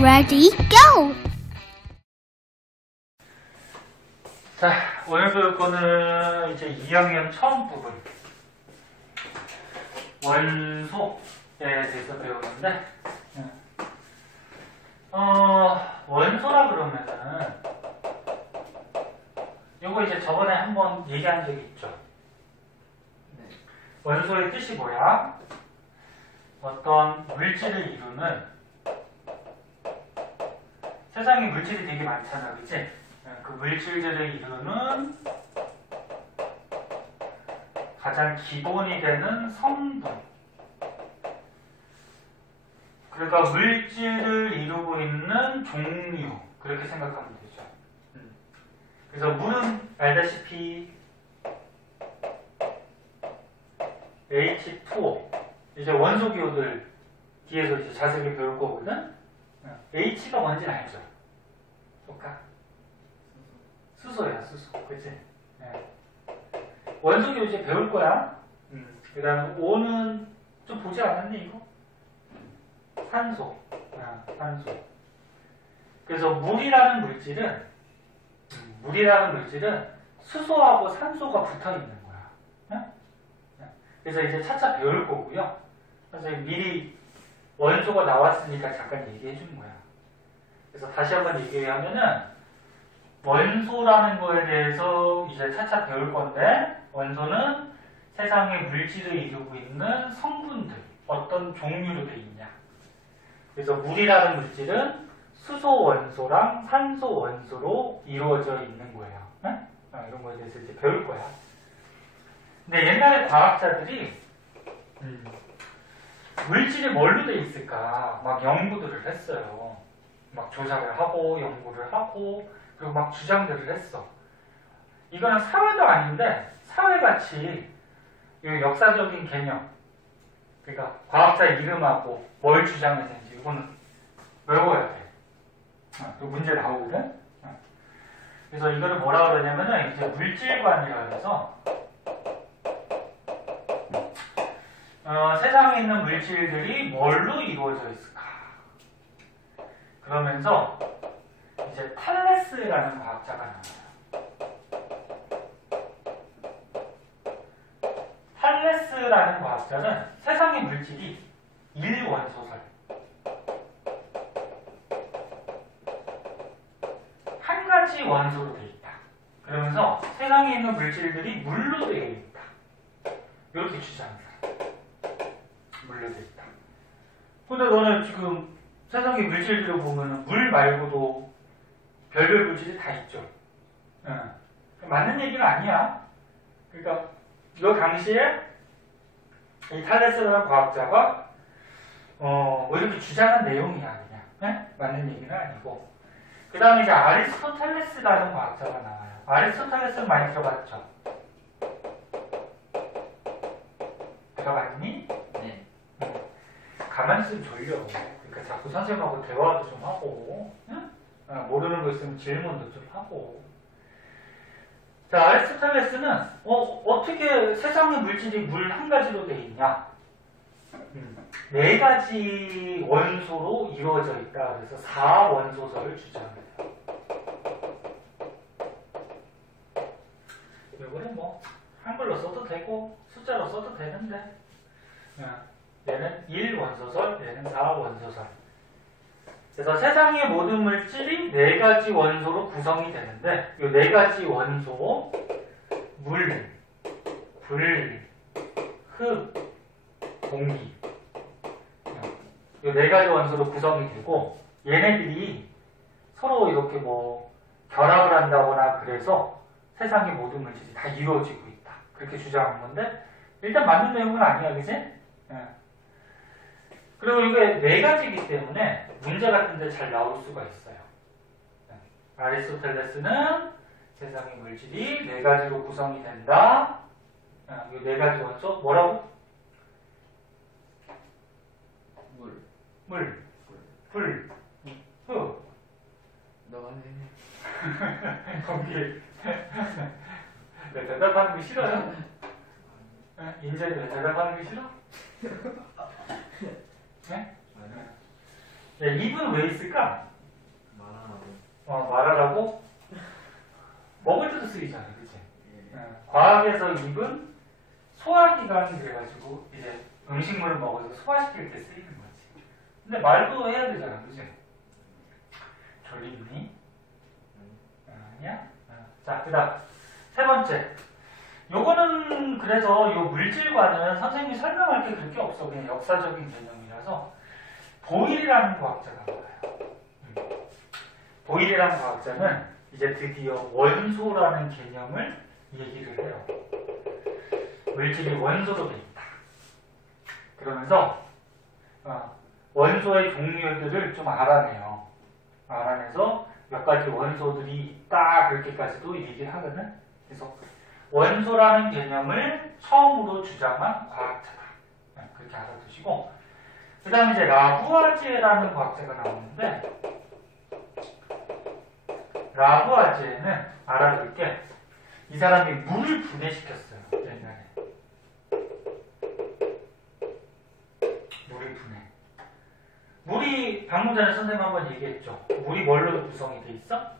Ready, go! 자, 오늘 배울 거는 이제 2학년 처음 부분 원소에 대해서 배우는데, 원소라 그러면은 요거 이제 저번에 한번 얘기한 적이 있죠. 원소의 뜻이 뭐야? 어떤 물질을 이루는, 세상에 물질이 되게 많잖아, 그치? 그 물질들을 이루는 가장 기본이 되는 성분. 그러니까 물질을 이루고 있는 종류, 그렇게 생각하면 되죠. 그래서 물은 알다시피 H2O, 이제 원소기호들 뒤에서 이제 자세히 배울 거거든. H가 뭔지는 알죠? 볼까? 수소야, 수소. 그치? 원소기호 이제 배울 거야. 그 다음에 O는 좀 보지 않았니, 이거? 산소. 산소. 그래서 물이라는 물질은 수소하고 산소가 붙어 있는 거야. 그래서 이제 차차 배울 거고요. 그래서 미리 원소가 나왔으니까 잠깐 얘기해 준 거야. 그래서 다시 한번 얘기하면은, 원소라는 거에 대해서 이제 차차 배울 건데, 원소는 세상의 물질을 이루고 있는 성분들, 어떤 종류로 되어 있냐. 그래서 물이라는 물질은 수소 원소랑 산소 원소로 이루어져 있는 거예요. 이런 거에 대해서 이제 배울 거야. 근데 옛날에 과학자들이 물질이 뭘로 되어 있을까 막 연구들을 했어요. 막 조사를 하고 연구를 하고 그리고 막 주장들을 했어. 이거는 사회도 아닌데 사회같이 역사적인 개념, 그러니까 과학자 이름하고 뭘 주장했는지 이거는 외워야 돼. 또 문제 나오거든. 그래서 이거를 뭐라 그러냐면은 이제 물질관이라 해서 세상에 있는 물질들이 뭘로 이루어져 있을까? 그러면서 이제 탈레스라는 과학자가 나와요. 탈레스라는 과학자는 세상의 물질이 1원소설, 한 가지 원소로 되어 있다. 그러면서 세상에 있는 물질들이 물로 되어 있다. 이렇게 주장합니다. 물로 되어 있다. 근데 너는 지금 세상의 물질들을 보면 물 말고도 별별 물질이 다 있죠. 맞는 얘기는 아니야. 그러니까 이 당시에 이 탈레스라는 과학자가 이렇게 주장한 내용이야, 그냥. 맞는 얘기는 아니고. 그 다음에 이제 아리스토텔레스라는 과학자가 나와요. 아리스토텔레스는 많이 들어봤죠? 들어봤니? 네. 가만히 있으면 졸려. 그러니까 자꾸 선생님하고 대화도 좀 하고, 모르는 거 있으면 질문도 좀 하고. 자, 아리스토텔레스는 어떻게 세상의 물질이 물 한 가지로 되어 있냐? 4가지 원소로 이루어져 있다. 그래서 4원소설을 주장해요. 이거는 뭐 한글로 써도 되고 숫자로 써도 되는데, 얘는 1원소설, 얘는 4원소설. 그래서 세상의 모든 물질이 4가지 원소로 구성이 되는데, 이 4가지 원소, 물, 불, 흙, 공기, 이 4가지 원소로 구성이 되고, 얘네들이 서로 이렇게 뭐 결합을 한다거나 그래서 세상의 모든 물질이 다 이루어지고 있다. 그렇게 주장한 건데, 일단 맞는 내용은 아니야, 그치? 그리고 이게 4가지이기 때문에 문제 같은 데 잘 나올 수가 있어요. 아리스토텔레스는 세상의 물질이 4가지로 구성이 된다. 이 4가지 원소 뭐라고? 물, 불, 흙. 너가 해. 공기. 대답하는 거 싫어요? 인재들 대답하는 거 싫어? 네? 입은 왜 있을까? 말하라고. 말하라고? 먹을 때도 쓰이잖아, 그치? 예. 과학에서 입은 소화기관이 돼가지고 이제 음식물을 먹어서 소화시킬 때 쓰이는 거지. 근데 말도 해야 되잖아, 그치? 졸립니? 아니야? 자, 그 다음 세 번째. 요거는 그래서 요 물질과는 선생님이 설명할 게 그렇게 없어. 그냥 역사적인 개념이라서 보일이라는 과학자가 나와요. 보일이라는 과학자는 이제 드디어 원소라는 개념을 얘기를 해요. 물질이 원소로 돼 있다. 그러면서 원소의 종류들을 좀 알아내요. 알아내서 몇 가지 원소들이 있다 그렇게까지도 얘기를 하거든. 그래서 원소라는 개념을 처음으로 주장한 과학자다. 그렇게 알아두시고, 그 다음에 이제 라부아지에라는 과학자가 나오는데, 라부아지에는 알아둘 게, 이 사람이 물을 분해시켰어요, 옛날에. 물을 분해. 물이, 방금 전에 선생님 한번 얘기했죠. 물이 뭘로 구성이 돼 있어?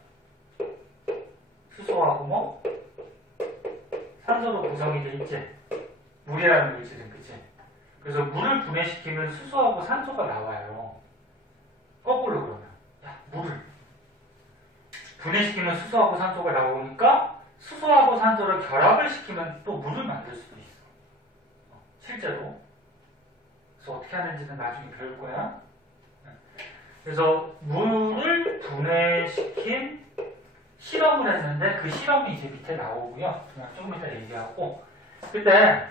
수소하고 뭐? 산소로 구성이 돼 있지. 물이라는 물질은, 그치? 그래서 물을 분해시키면 수소하고 산소가 나와요. 거꾸로 그러면. 야, 물을 분해시키면 수소하고 산소가 나오니까 수소하고 산소를 결합을 시키면 또 물을 만들 수도 있어. 실제로. 그래서 어떻게 하는지는 나중에 배울 거야. 그래서 물을 분해시킨 실험을 했는데 그 실험이 이제 밑에 나오고요. 조금 이따 얘기하고. 그때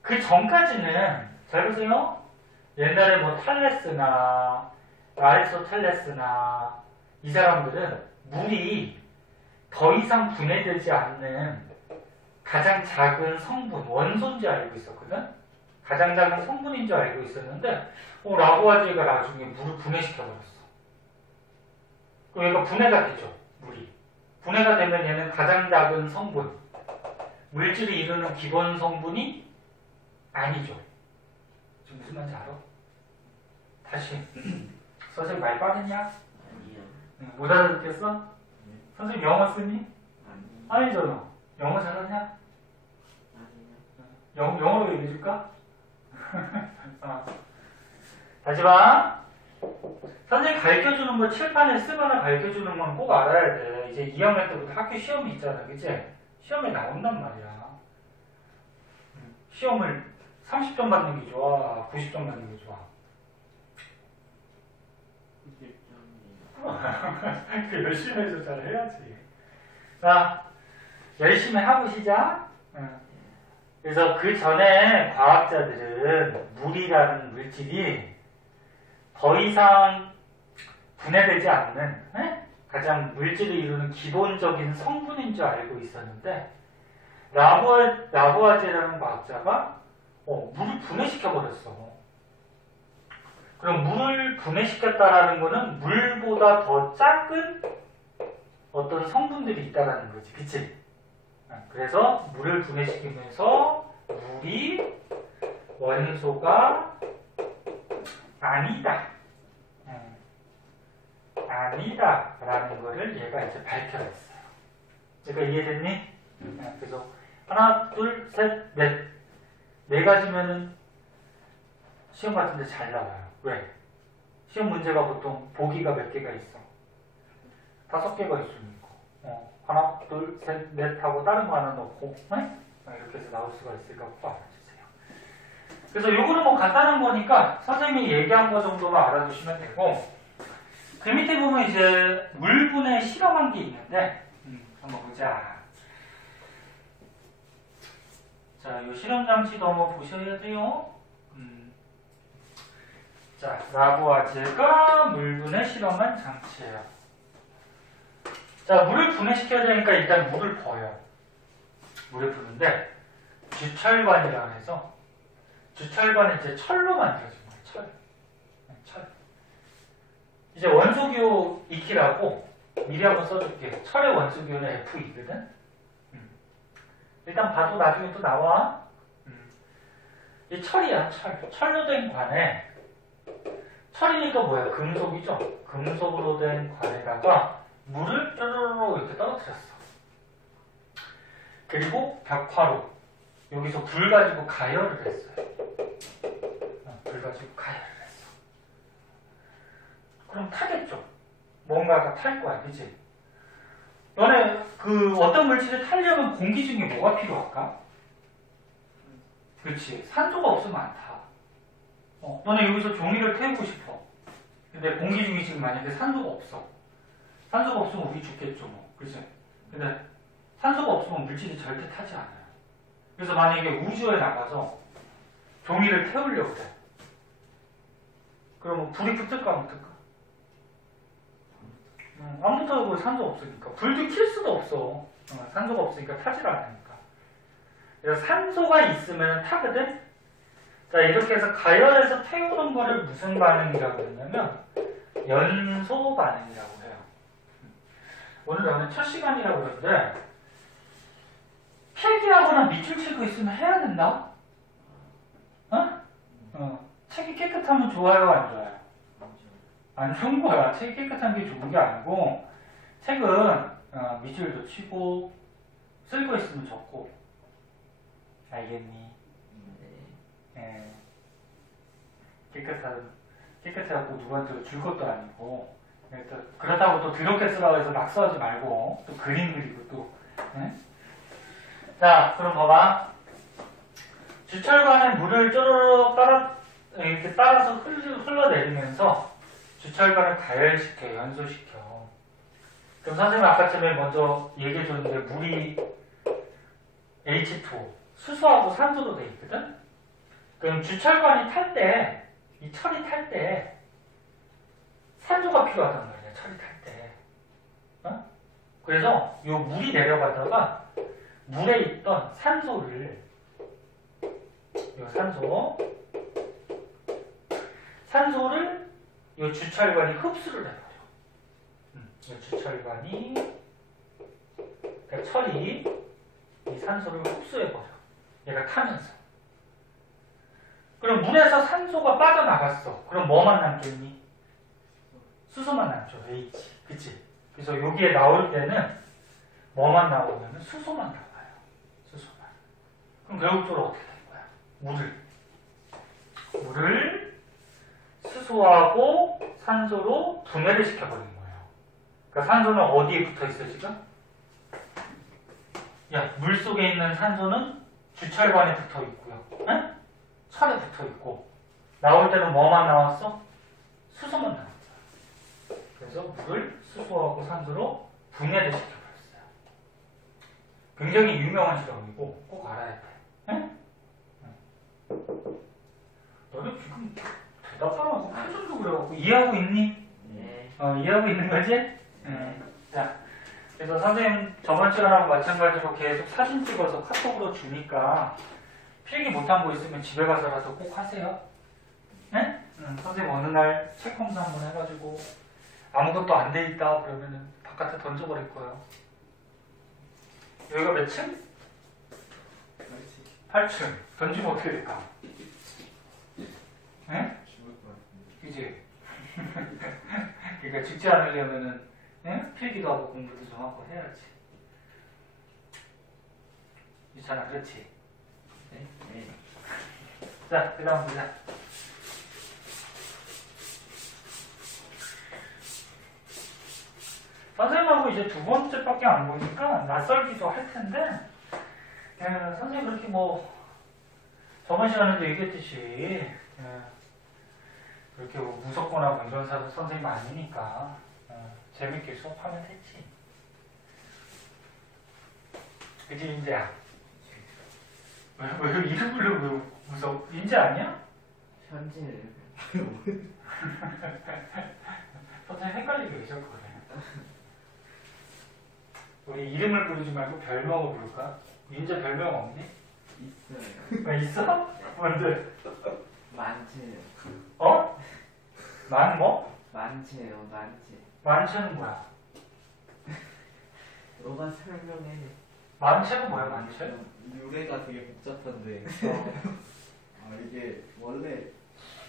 그 전까지는 잘 보세요. 옛날에 뭐 탈레스나 아리스토텔레스나 이 사람들은 물이 더 이상 분해되지 않는 가장 작은 성분, 원소인 줄 알고 있었거든. 가장 작은 성분인 줄 알고 있었는데 라부아지에가 나중에 물을 분해시켜버렸어. 그러니까 분해가 되죠. 물이. 분해가 되면 얘는 가장 작은 성분, 물질이 이루는 기본 성분이 아니죠. 지금 무슨 말인지 알아? 다시. 선생님 말 빠르냐? 아니요. 못 알아듣겠어? 선생님 영어 쓰니? 아니요. 아니잖아. 영어 잘하냐? 아니요. 영어로 얘기해줄까? 다시 봐. 선생님 가르쳐주는 거 칠판에 쓰거나 가르쳐주는 건 꼭 알아야 돼. 이제 2학년 때부터 학교 시험이 있잖아. 그치? 시험에 나온단 말이야. 시험을 30점 받는 게 좋아? 90점 받는 게 좋아? 90점이요. 그 열심히 해서 잘 해야지. 자, 열심히 하고 시작. 그래서 그 전에 과학자들은 물이라는 물질이 더 이상 분해되지 않는 가장 물질을 이루는 기본적인 성분인 줄 알고 있었는데 라부아제라는 과학자가 물을 분해시켜버렸어. 그럼 물을 분해시켰다라는 거는 물보다 더 작은 어떤 성분들이 있다라는 거지. 그치? 그래서 물을 분해시키면서 물이 원소가 아니다. 아니다. 라는 거를 얘가 이제 밝혀냈어요. 그러니까 이해됐니? 그래서 하나, 둘, 셋, 넷. 네 가지면은 시험 같은 데 잘 나와요. 왜? 시험 문제가 보통 보기가 몇 개가 있어? 5개가 있으니까. 하나, 둘, 셋, 넷 하고 다른 거 하나 넣고, 이렇게 해서 나올 수가 있으니까 꼭 알아주세요. 그래서 요거는 뭐 간단한 거니까 선생님이 얘기한 거 정도만 알아두시면 되고, 그 밑에 보면 이제 물분해 실험한 게 있는데, 한번 보자. 자, 요 실험 장치도 한번 보셔야 돼요. 자, 라부아제가 물분해 실험한 장치예요. 자, 물을 분해시켜야 되니까 일단 물을 버려요. 물을 부는데 주철관이라고 해서 주철관은 이제 철로 만들어진 거예요. 철. 이제 원소기호 익히라고 미리 한번 써줄게요. 철의 원소기호는 Fe거든. 일단 봐도 나중에 또 나와. 이 철이야, 철. 철로 된 관에 철이니까 뭐야? 금속이죠? 금속으로 된 관에다가 물을 뾰로로 이렇게 떨어뜨렸어. 그리고 벽화로 여기서 불 가지고 가열을 했어요. 불 가지고 가열을 했어. 그럼 타겠죠? 뭔가가 탈 거야, 그치? 너네 그 어떤 물질을 타려면 공기 중에 뭐가 필요할까? 그렇지. 산소가 없으면 안 타. 너네 여기서 종이를 태우고 싶어. 근데 공기 중에 지금 만약에 산소가 없어. 산소가 없으면 우리 죽겠죠, 뭐. 그치? 근데 산소가 없으면 물질이 절대 타지 않아요. 그래서 만약에 우주에 나가서 종이를 태우려고 그래. 그러면 불이 붙을까 안 붙을까? 안 붙어도 산소 없으니까. 불도 킬 수도 없어. 산소가 없으니까 타질 않으니까. 그래서 산소가 있으면 타거든? 자, 이렇게 해서 가열해서 태우는 거를 무슨 반응이라고 그러냐면 연소 반응이라고 해요. 오늘 너는 첫 시간이라고 그러는데 필기하거나 밑줄 치고 있으면 해야 된다? 책이 깨끗하면 좋아요, 안 좋아요? 안 좋은 거야. 책이 깨끗한 게 좋은 게 아니고 책은 밑줄도 치고 쓸고 있으면 좋고. 알겠니? 네. 깨끗해갖고 누구한테 줄 것도 아니고. 그렇다고 또 더럽게 쓰라고 해서 낙서하지 말고 또 그림 그리고 또. 네? 자, 그럼 봐봐. 주철관에 물을 쪼르륵 이렇게 따라서 흘러내리면서 주철관을 가열시켜, 연소시켜. 그럼 선생님 아까쯤에 먼저 얘기해줬는데 물이 H2O, 수소하고 산소로 돼 있거든? 그럼 주철관이 탈 때, 이 철이 탈 때, 산소가 필요하단 말이야, 철이 탈 때. 그래서 이 물이 내려가다가 물에 있던 산소를, 산소를 이 주철관이 흡수를 해버려. 이 주철관이, 그러니까 철이 이 산소를 흡수해버려. 얘가 타면서. 그럼 물에서 산소가 빠져나갔어. 그럼 뭐만 남겠니? 수소만 남죠. H. 그치? 그래서 여기에 나올 때는 뭐만 나오냐면 수소만 나와요. 수소만. 그럼 결국적으로 어떻게 된 거야? 물을 수소하고 산소로 분해를 시켜버린 거예요. 그러니까 산소는 어디에 붙어 있어 지금? 야, 물 속에 있는 산소는 주철관에 붙어 있고요. 응? 철에 붙어 있고. 나올 때는 뭐만 나왔어? 수소만 나왔어요. 그래서 물을 수소하고 산소로 분해를 시켜버렸어요. 굉장히 유명한 실험이고 꼭 알아야 돼. 응? 너는 지금 대답하면서 표정도 그래갖고 이해하고 있니? 네. 이해하고 있는 거지? 네. 자, 그래서 선생님 저번 시간하고 마찬가지로 계속 사진 찍어서 카톡으로 주니까 필기 못한 거 있으면 집에 가서라도 꼭 하세요. 네? 선생님 어느 날 책 검사 한번 해가지고 아무것도 안 돼 있다 그러면은 바깥에 던져버릴 거예요. 여기가 몇 층? 8층. 던지면 어떻게 될까? 네? 그지? 그러니까 죽지 않으려면은 필기도 하고 공부도 좀 하고 해야지. 유찬아, 그렇지? 네. 네. 자, 그 다음 보자. 선생님하고 이제 두 번째밖에 안 보니까 낯설기도 할 텐데, 선생님 그렇게 뭐, 저번 시간에도 얘기했듯이, 그렇게 뭐 무섭거나 뭐 이런 선생님 아니니까, 재밌게 수업하면 됐지. 그치, 인재야? 왜 이름을 왜 무서워? 인재 아니야? 현진을 선생님 헷갈리게 계셨거든. 우리 이름을 부르지 말고 별명을 부를까? 인재 별명 없니? 있어요. 아, 있어? 뭔데? 만체요. 어? 만 뭐? 만체요. 만체. 만체는 뭐야? 너가 설명해. 만체는 뭐야, 만체? 유래가 되게 복잡한데 어. 이게 원래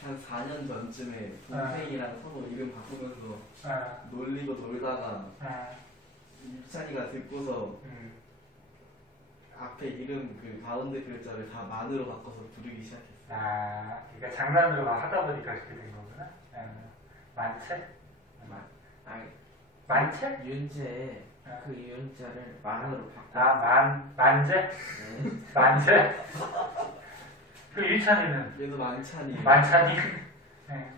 한 4년 전쯤에 동생이랑 서로 이름 바꾸면서 놀리고 놀다가 유찬이가 듣고서 앞에 이름 그 가운데 글자를 다 만으로 바꿔서 부르기 시작했어. 아, 그러니까 장난으로 막 하다 보니까 그렇게 된 거구나. 만채? 아니 만채? 윤채 그 윤자를 만으로 바꿔. 아, 만제? 네. 만채? 그 유찬이는? 얘도 만찬이. 만찬이? 네.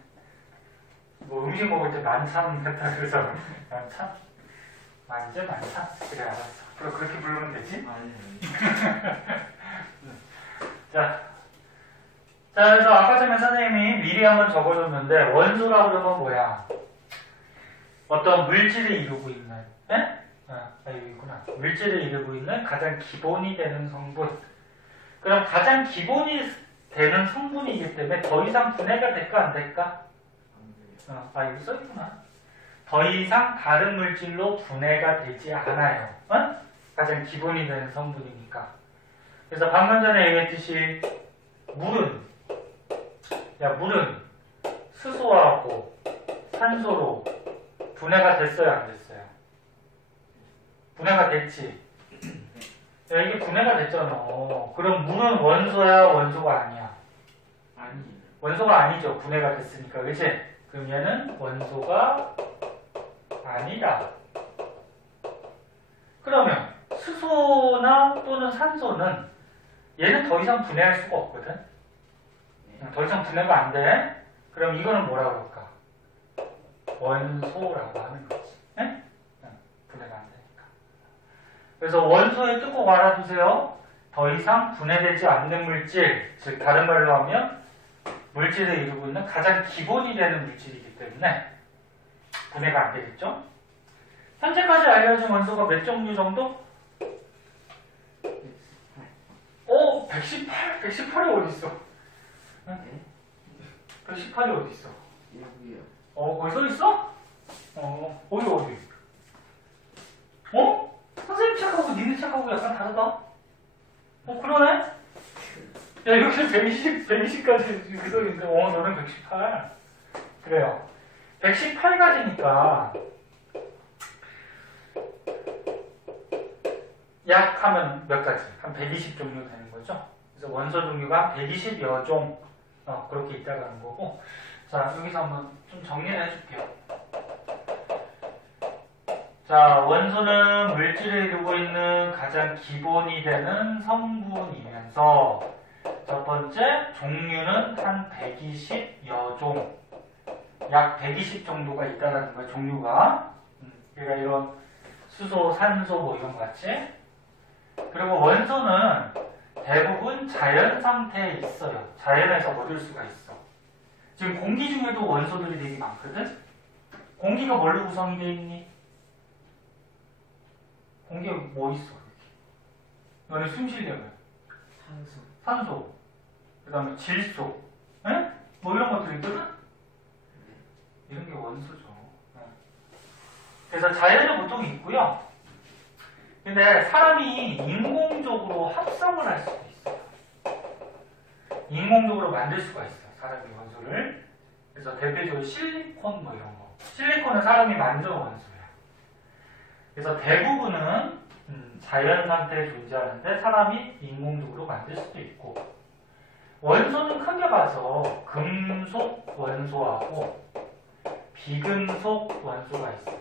뭐 음식 먹을 때 만찬 같다 그래서 만찬? 만제? 만찬? 그래, 알았어. 그럼 그렇게 부르면 되지? 아니. 자, 그래서 아까 전에 선생님이 미리 한번 적어줬는데 원소라고 그러면 뭐야? 어떤 물질을 이루고 있는, 여기 있구나. 물질을 이루고 있는 가장 기본이 되는 성분. 그럼 가장 기본이 되는 성분이기 때문에 더 이상 분해가 될까 안 될까? 여기 써있구나. 더 이상 다른 물질로 분해가 되지 않아요. 가장 기본이 되는 성분이니까. 그래서 방금 전에 얘기했듯이 물은 수소하고 산소로 분해가 됐어요, 안 됐어요? 분해가 됐지. 야, 이게 분해가 됐잖아. 그럼 물은 원소야, 원소가 아니야? 아니. 원소가 아니죠. 분해가 됐으니까, 그치? 그럼 얘는 원소가 아니다. 그러면 수소나 또는 산소는 얘는 더 이상 분해할 수가 없거든. 더 이상 분해가 안 돼. 그럼 이거는 뭐라 그럴까? 원소라고 하는 거지. 분해가 안 되니까. 그래서 원소의 뜻 꼭 알아두세요. 더 이상 분해되지 않는 물질, 즉 다른 말로 하면 물질을 이루고 있는 가장 기본이 되는 물질이기 때문에 분해가 안 되겠죠? 현재까지 알려진 원소가 몇 종류 정도? 118? 118이 어딨어? 118이 어딨어? 여기요. 거기 써있어? 어디? 선생님 책하고 니네 책하고 약간 다르다? 그러네? 야, 이렇게 120까지 이렇게 써있는데, 너는 118. 그래요. 118가지니까, 약 하면 몇 가지? 한 120 종류 되는 거죠? 그래서 원소 종류가 120여 종, 그렇게 있다라는 거고. 자, 여기서 한번 좀 정리를 해줄게요. 자, 원소는 물질을 이루고 있는 가장 기본이 되는 성분이면서 첫 번째, 종류는 한 120여 종, 약 120 정도가 있다라는 거예요, 종류가. 그러니까 이런 수소, 산소 뭐 이런 거 같이. 그리고 원소는 대부분 자연 상태에 있어요. 자연에서 얻을 수가 있어. 지금 공기 중에도 원소들이 되게 많거든? 공기가 뭘로 구성이 되어 있니? 공기에 뭐 있어? 너네 숨 쉬려면? 산소. 산소. 그 다음에 질소. 뭐 이런 것들이 있거든? 이런 게 원소죠. 그래서 자연에 보통 있고요. 근데 사람이 인공적으로 합성을 할 수도 있어요. 인공적으로 만들 수가 있어요. 사람이 원소를. 그래서 대표적으로 실리콘 뭐 이런 거. 실리콘은 사람이 만든 원소야. 그래서 대부분은 자연 상태에 존재하는데 사람이 인공적으로 만들 수도 있고, 원소는 크게 봐서 금속 원소하고 비금속 원소가 있어요.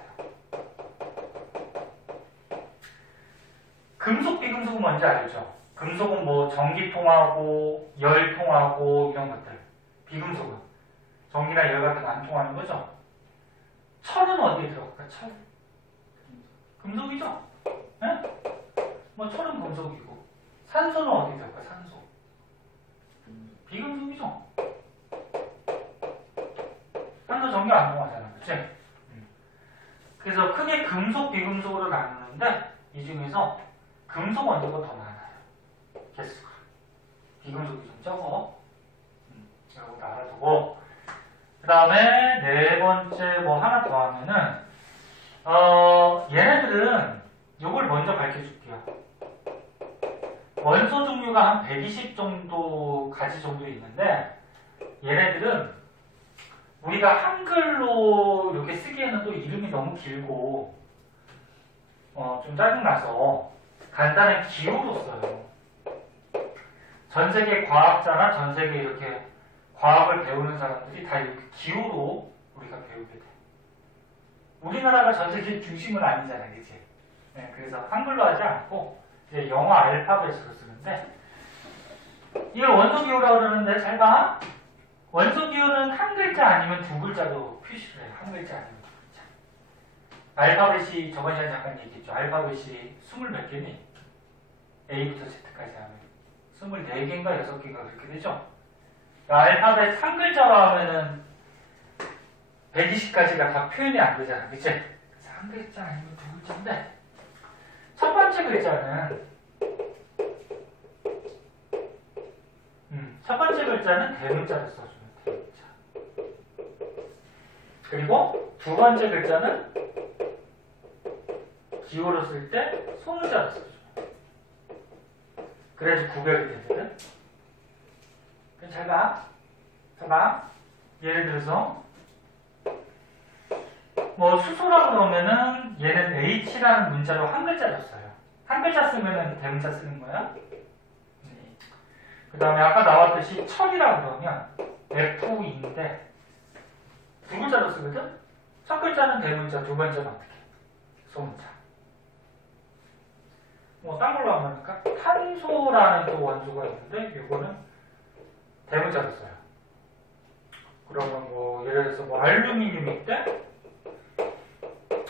금속, 비금속은 뭔지 알죠? 금속은 뭐 전기 통하고 열 통하고 이런 것들. 비금속은 전기나 열 같은 거 안 통하는 거죠? 철은 어디에 들어갈까? 철? 금속이죠? 뭐 철은 금속이고, 산소는 어디에 들어갈까? 산소. 비금속이죠? 산소 전기 안 통하잖아, 그치? 그래서 크게 금속, 비금속으로 나누는데 이 중에서 금속 원소가 더 많아요. 개수가. 비금속이 좀 적어. 여러분 알아두고. 그 다음에 네 번째 뭐 하나 더 하면은, 얘네들은 요걸 먼저 밝혀줄게요. 원소 종류가 한 120 정도 가지 정도 있는데, 얘네들은 우리가 한글로 이렇게 쓰기에는 또 이름이 너무 길고 좀 짜증나서 간단한 기호로 써요. 전 세계 과학자나 전 세계 이렇게 과학을 배우는 사람들이 다 이렇게 기호로 우리가 배우게 돼. 우리나라가 전 세계 중심은 아니잖아, 그치? 네, 그래서 한글로 하지 않고 이제 영어 알파벳으로 쓰는데 이걸 원소 기호라고 그러는데 잘 봐. 원소 기호는 한 글자 아니면 두 글자로 표시를 해요. 한 글자 아니면 두 글자. 알파벳이 저번 시간에 잠깐 얘기했죠. 알파벳이 20몇 개니? A부터 Z까지 하면 24개인가 6개가 그렇게 되죠. 알파벳 한 글자로 하면은 120가지가 다 표현이 안 되잖아. 그치? 그래서 한 글자 아니면 두 글자인데 첫 번째 글자는 첫 번째 글자는 대문자로 써주면 대문자. 그리고 두 번째 글자는 기호로 쓸 때 소문자로 써줘요. 그래야지 구별이 되거든. 그럼 잘 봐. 잘 봐. 예를 들어서 뭐 수소라고 그러면은 얘는 H라는 문자로 한 글자로 써요. 한 글자 쓰면은 대문자 쓰는 거야. 그 다음에 아까 나왔듯이 철이라고 그러면 FE인데 두 글자로 쓰거든? 첫 글자는 대문자, 두 번째는 어떻게? 소문자. 뭐 딴 걸로 하면 탄소라는 또 원소가 있는데 이거는 대문자로 써요. 그러면 뭐 예를 들어서 뭐 알루미늄인데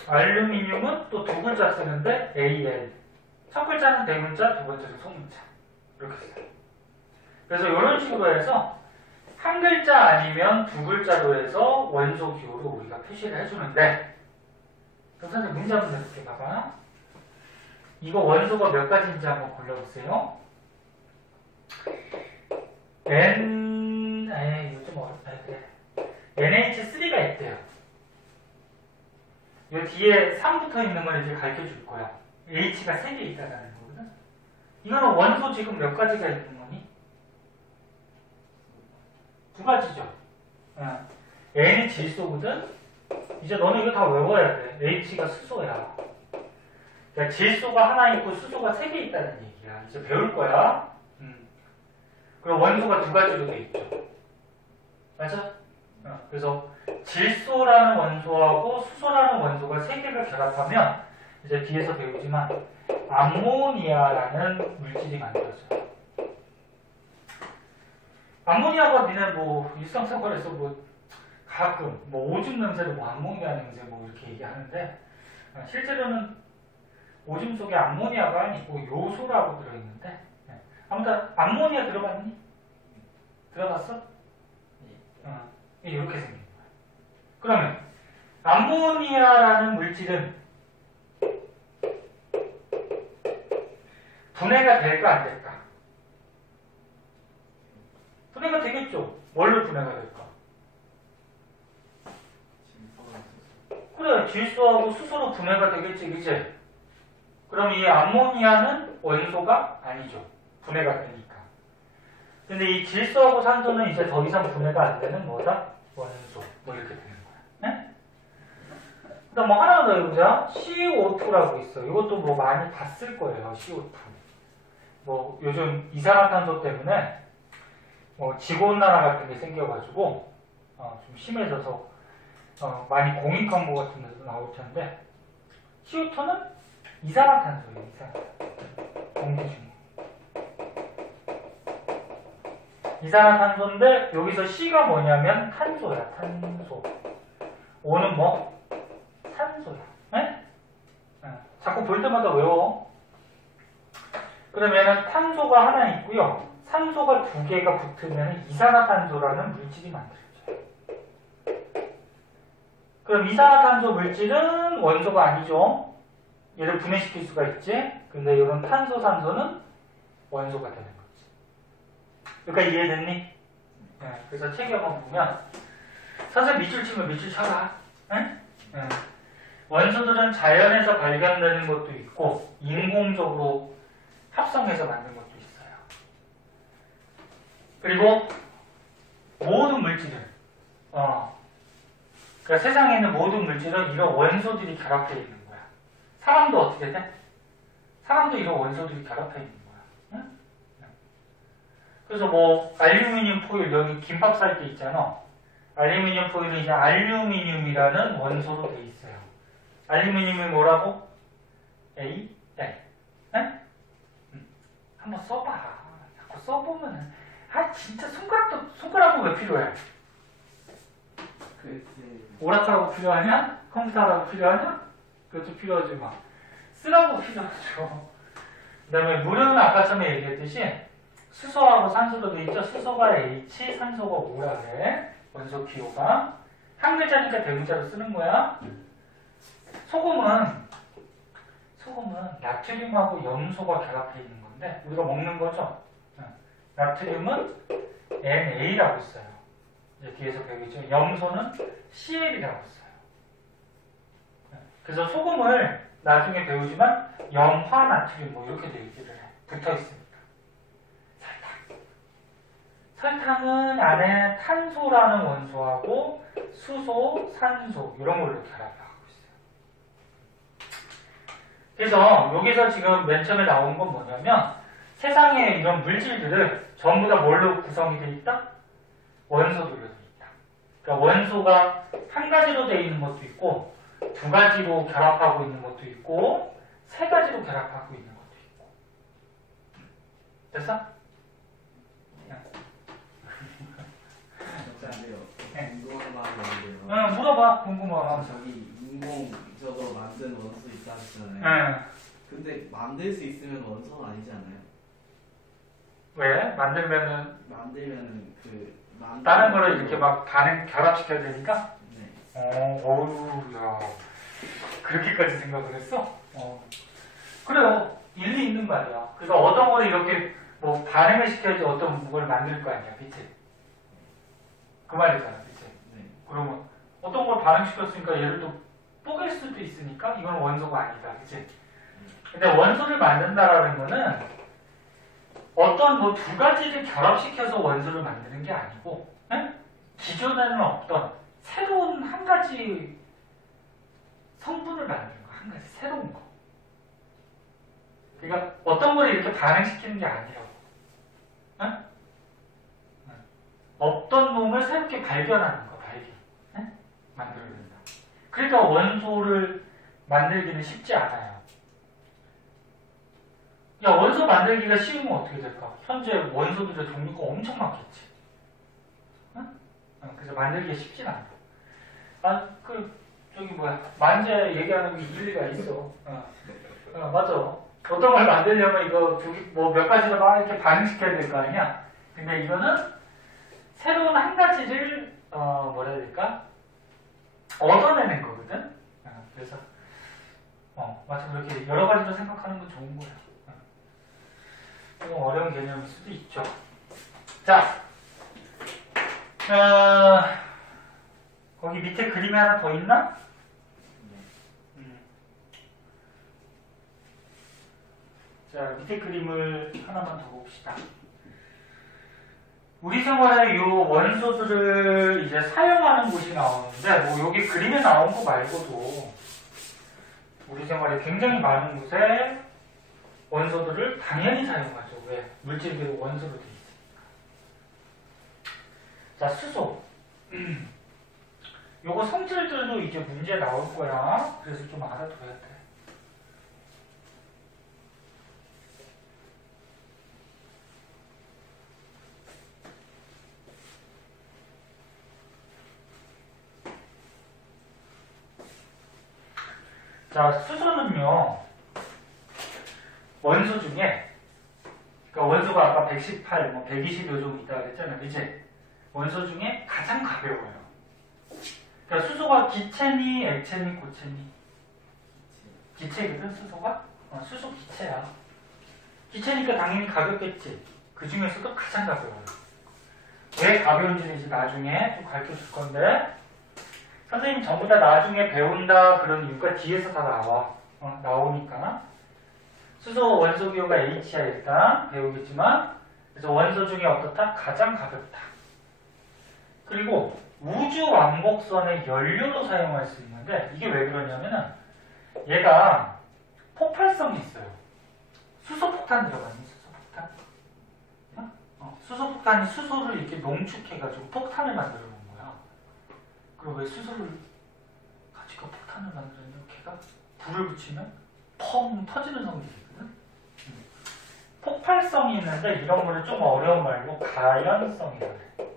알루미늄은 또 두 글자 쓰는데 AL. 첫 글자는 대문자, 두 번째는 소문자. 이렇게 써요. 그래서 이런 식으로 해서 한 글자 아니면 두 글자로 해서 원소 기호로 우리가 표시를 해주는데 그럼 선생님 문제 한번 내볼게 봐봐. 이거 원소가 몇 가지인지 한번 골라보세요. 이거 좀 어렵다. 그래. NH3가 있대요. 이 뒤에 3 붙어 있는 걸 이제 가르쳐 줄 거야. H가 3개 있다는 거거든. 이거는 원소 지금 몇 가지가 있는 거니? 두 가지죠. N이 질소거든? 이제 너는 이거 다 외워야 돼. H가 수소야. 그러니까 질소가 하나 있고 수소가 3개 있다는 얘기야. 이제 배울 거야. 그리고 원소가 두 가지로 돼 있죠. 맞아? 그래서 질소라는 원소하고 수소라는 원소가 3개를 결합하면 이제 뒤에서 배우지만 암모니아라는 물질이 만들어져요. 암모니아가 니네 뭐 일상생활에서 뭐 가끔 뭐 오줌 냄새를 뭐 암모니아 냄새 뭐 이렇게 얘기하는데 실제로는 오줌 속에 암모니아가 아니고 요소라고 들어있는데 아무튼 암모니아 들어봤니? 들어봤어? 이렇게 생긴 거야. 그러면 암모니아라는 물질은 분해가 될까 안 될까? 분해가 되겠죠. 뭘로 분해가 될까? 그래, 질소하고 수소로 분해가 되겠지, 그치? 그럼 이 암모니아는 원소가 아니죠. 분해가 되니까. 근데 이 질소하고 산소는 이제 더 이상 분해가 안 되는 뭐다? 원소. 뭐 이렇게 되는 거야. 네? 그 다음 뭐 하나 더 해보자. CO2라고 있어. 이것도 뭐 많이 봤을 거예요. CO2. 뭐 요즘 이산화탄소 때문에 뭐 지구온난화 같은 게 생겨가지고 좀 심해져서 많이 공익광고 같은 데도 나올 텐데 CO2는 이산화탄소예요. 공기 중에. 이산화탄소인데 여기서 C가 뭐냐면 탄소야. 탄소. O는 뭐? 산소야. 네? 자꾸 볼 때마다 외워. 그러면은 탄소가 하나 있고요. 산소가 2개가 붙으면 이산화탄소라는 물질이 만들어져요. 그럼 이산화탄소 물질은 원소가 아니죠. 얘를 분해시킬 수가 있지. 근데 이런 탄소, 산소는 원소가 되는 거지. 여기까지 이해됐니? 네, 그래서 책에 한번 보면 선생님 밑줄 치면 밑줄 쳐라. 네? 네. 원소들은 자연에서 발견되는 것도 있고 인공적으로 합성해서 만든 것도 있어요. 그리고 그러니까 세상에 있는 모든 물질은 이런 원소들이 결합되어 있는 거야. 사람도 어떻게 돼? 사람도 이런 원소들이 결합되어 있는 거야. 응? 그래서 뭐 알루미늄 포일 여기 김밥 쌀 때 있잖아. 알루미늄 포일은 이제 알루미늄이라는 원소로 돼 있어요. 알루미늄이 뭐라고? A, L. 응? 한번 써봐. 자꾸 써보면은 진짜 손가락도 왜 필요해? 글쎄. 오락가락 필요하냐? 컴퓨터라고 필요하냐? 그것도 필요하지 마. 쓰라고 필요하죠. 그 다음에 물은 아까 전에 얘기했듯이 수소하고 산소도 돼 있죠. 수소가 H, 산소가 O라 그래. 원소 기호가. 한 글자니까 대문자로 쓰는 거야. 소금은 나트륨하고 염소가 결합해 있는 건데 우리가 먹는 거죠. 나트륨은 NA라고 써요. 이제 뒤에서 배우겠죠. 염소는 CL이라고 써요. 그래서 소금을 나중에 배우지만 염화나트륨 뭐 이렇게 얘기를 해. 붙어 있습니다. 설탕은 안에 탄소라는 원소하고 수소, 산소 이런 걸로 결합하고 있어요. 그래서 여기서 지금 맨 처음에 나온 건 뭐냐면 세상에 이런 물질들을 전부 다 뭘로 구성이 되어 있다? 원소들로 되어 있다. 그러니까 원소가 한 가지로 되어 있는 것도 있고 두 가지로 결합하고 있는 것도 있고 세 가지로 결합하고 있는 것도 있고. 됐어? 잠깐만요. 네. 궁금한 마음이 있는데요. 응, 물어봐. 궁금하면. 저기 인공적으로 만든 원소 있다 하시잖아요. 응. 근데 만들 수 있으면 원소는 아니지 않아요? 왜? 만들면은 다른 거를 이렇게 막 결합시켜야 되니까? 네. 어우, 야. 그렇게까지 생각을 했어? 그래요. 일리 있는 말이야. 그래서 어떤 거를 이렇게 뭐 반응을 시켜야지 어떤 걸 만들 거 아니야. 그치? 그 말이잖아. 그치? 네. 그러면 어떤 걸 반응시켰으니까 얘를 또 뽀갤 수도 있으니까 이건 원소가 아니다. 그치? 근데 원소를 만든다라는 거는 어떤 뭐 두 가지를 결합시켜서 원소를 만드는 게 아니고, 응? 기존에는 없던 새로운 한 가지 성분을 만드는 거, 한 가지 새로운 거. 그러니까 어떤 걸 이렇게 반응시키는 게 아니라고. 응? 없던 놈을 새롭게 발견하는 거, 응? 만들어야 된다. 그러니까 원소를 만들기는 쉽지 않아요. 야, 원소 만들기가 쉬우면 어떻게 될까? 현재 원소들의 종류가 엄청 많겠지. 응? 그래서 만들기가 쉽진 않아. 만재 얘기하는 게 일리가 있어. 맞아. 어떤 걸 만들려면 이거 몇 가지를 막 이렇게 반응시켜야 될 거 아니야? 근데 이거는 새로운 한 가지를, 뭐라 해야 될까? 얻어내는 거거든? 그래서, 맞아. 그렇게 여러 가지로 생각하는 건 좋은 거야. 조금 어려운 개념일 수도 있죠. 자, 거기 밑에 그림이 하나 더 있나? 자, 밑에 그림을 하나만 더 봅시다. 우리 생활에 이 원소들을 이제 사용하는 곳이 나오는데, 뭐 여기 그림에 나온 거 말고도 우리 생활에 굉장히 많은 곳에 원소들을 당연히 사용하죠. 왜? 물질들이 원소로 되어 있으니까. 자, 수소. 요거 성질들도 이제 문제 나올 거야. 그래서 좀 알아둬야 돼. 자, 수소는요, 원소 중에, 그러니까 원소가 아까 118, 120여 종 있다고 그랬잖아요. 그치? 원소 중에 가장 가벼워요. 그러니까 수소가 기체니, 액체니, 고체니? 기체거든, 수소가? 수소 기체야. 기체니까 당연히 가볍겠지. 그 중에서도 가장 가벼워요. 왜 가벼운지는 이제 나중에 좀 가르쳐 줄 건데, 선생님 전부 다 나중에 배운다 그런 이유가 뒤에서 다 나오니까. 수소 원소 기호가 H야 일단 배우겠지만, 그래서 원소 중에 어떻다? 가장 가볍다. 그리고 우주 왕복선의 연료로 사용할 수 있는데 이게 왜 그러냐면은 얘가 폭발성이 있어요. 수소폭탄 들어가니 수소폭탄? 수소폭탄이 수소를 이렇게 농축해가지고 폭탄을 만들어 놓은 거야. 그리고 왜 수소를 가지고 폭탄을 만들었냐? 걔가 불을 붙이면 펑 터지는 성질이거든. 폭발성이 있는데 이런 거는 좀 어려운 말로 가연성이라고 그래.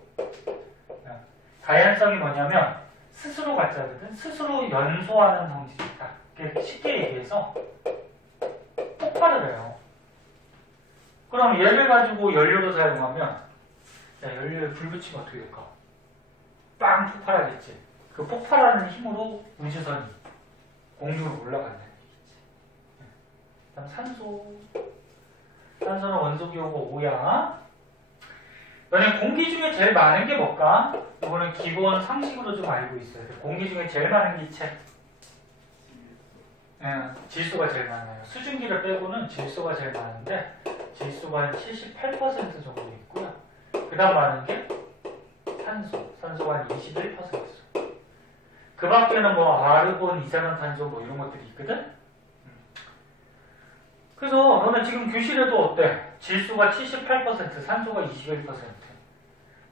가연성이 뭐냐면 스스로 가짜거든. 스스로 연소하는 성질이 있다. 쉽게 얘기해서 폭발을 해요. 그럼 얘를 가지고 연료로 사용하면 야, 연료에 불 붙이면 어떻게 될까? 빵 폭발하겠지. 그 폭발하는 힘으로 우주선이 공중으로 올라간다는 얘기지. 그다음 산소. 산소는 원소기호고 5야. 너네 공기 중에 제일 많은 게 뭘까? 이거는 기본 상식으로 좀 알고 있어야 돼. 공기 중에 제일 많은 기체. 질소가 제일 많아요. 수증기를 빼고는 질소가 제일 많은데 질소가 한 78% 정도 있고요. 그 다음 많은 게 산소. 산소가 한 21%. 그 밖에는 뭐 아르곤, 이산화탄소 뭐 이런 것들이 있거든? 그래서 너는 지금 교실에도 어때? 질소가 78%, 산소가 21%.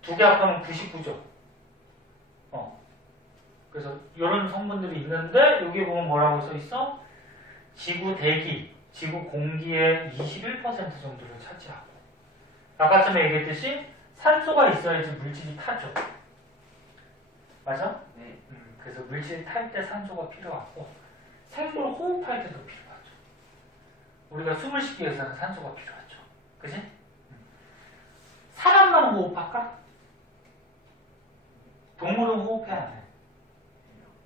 두 개 합하면 99죠. 그래서 이런 성분들이 있는데 여기 보면 뭐라고 써 있어? 지구 대기, 지구 공기의 21% 정도를 차지하고. 아까 전에 얘기했듯이 산소가 있어야지 물질이 타죠. 맞아? 네. 그래서 물질이 탈 때 산소가 필요하고 생물 호흡할 때도 필요하죠. 우리가 숨을 쉬기 위해서는 산소가 필요하죠. 그지? 사람만 호흡할까? 동물은 호흡해 안 해?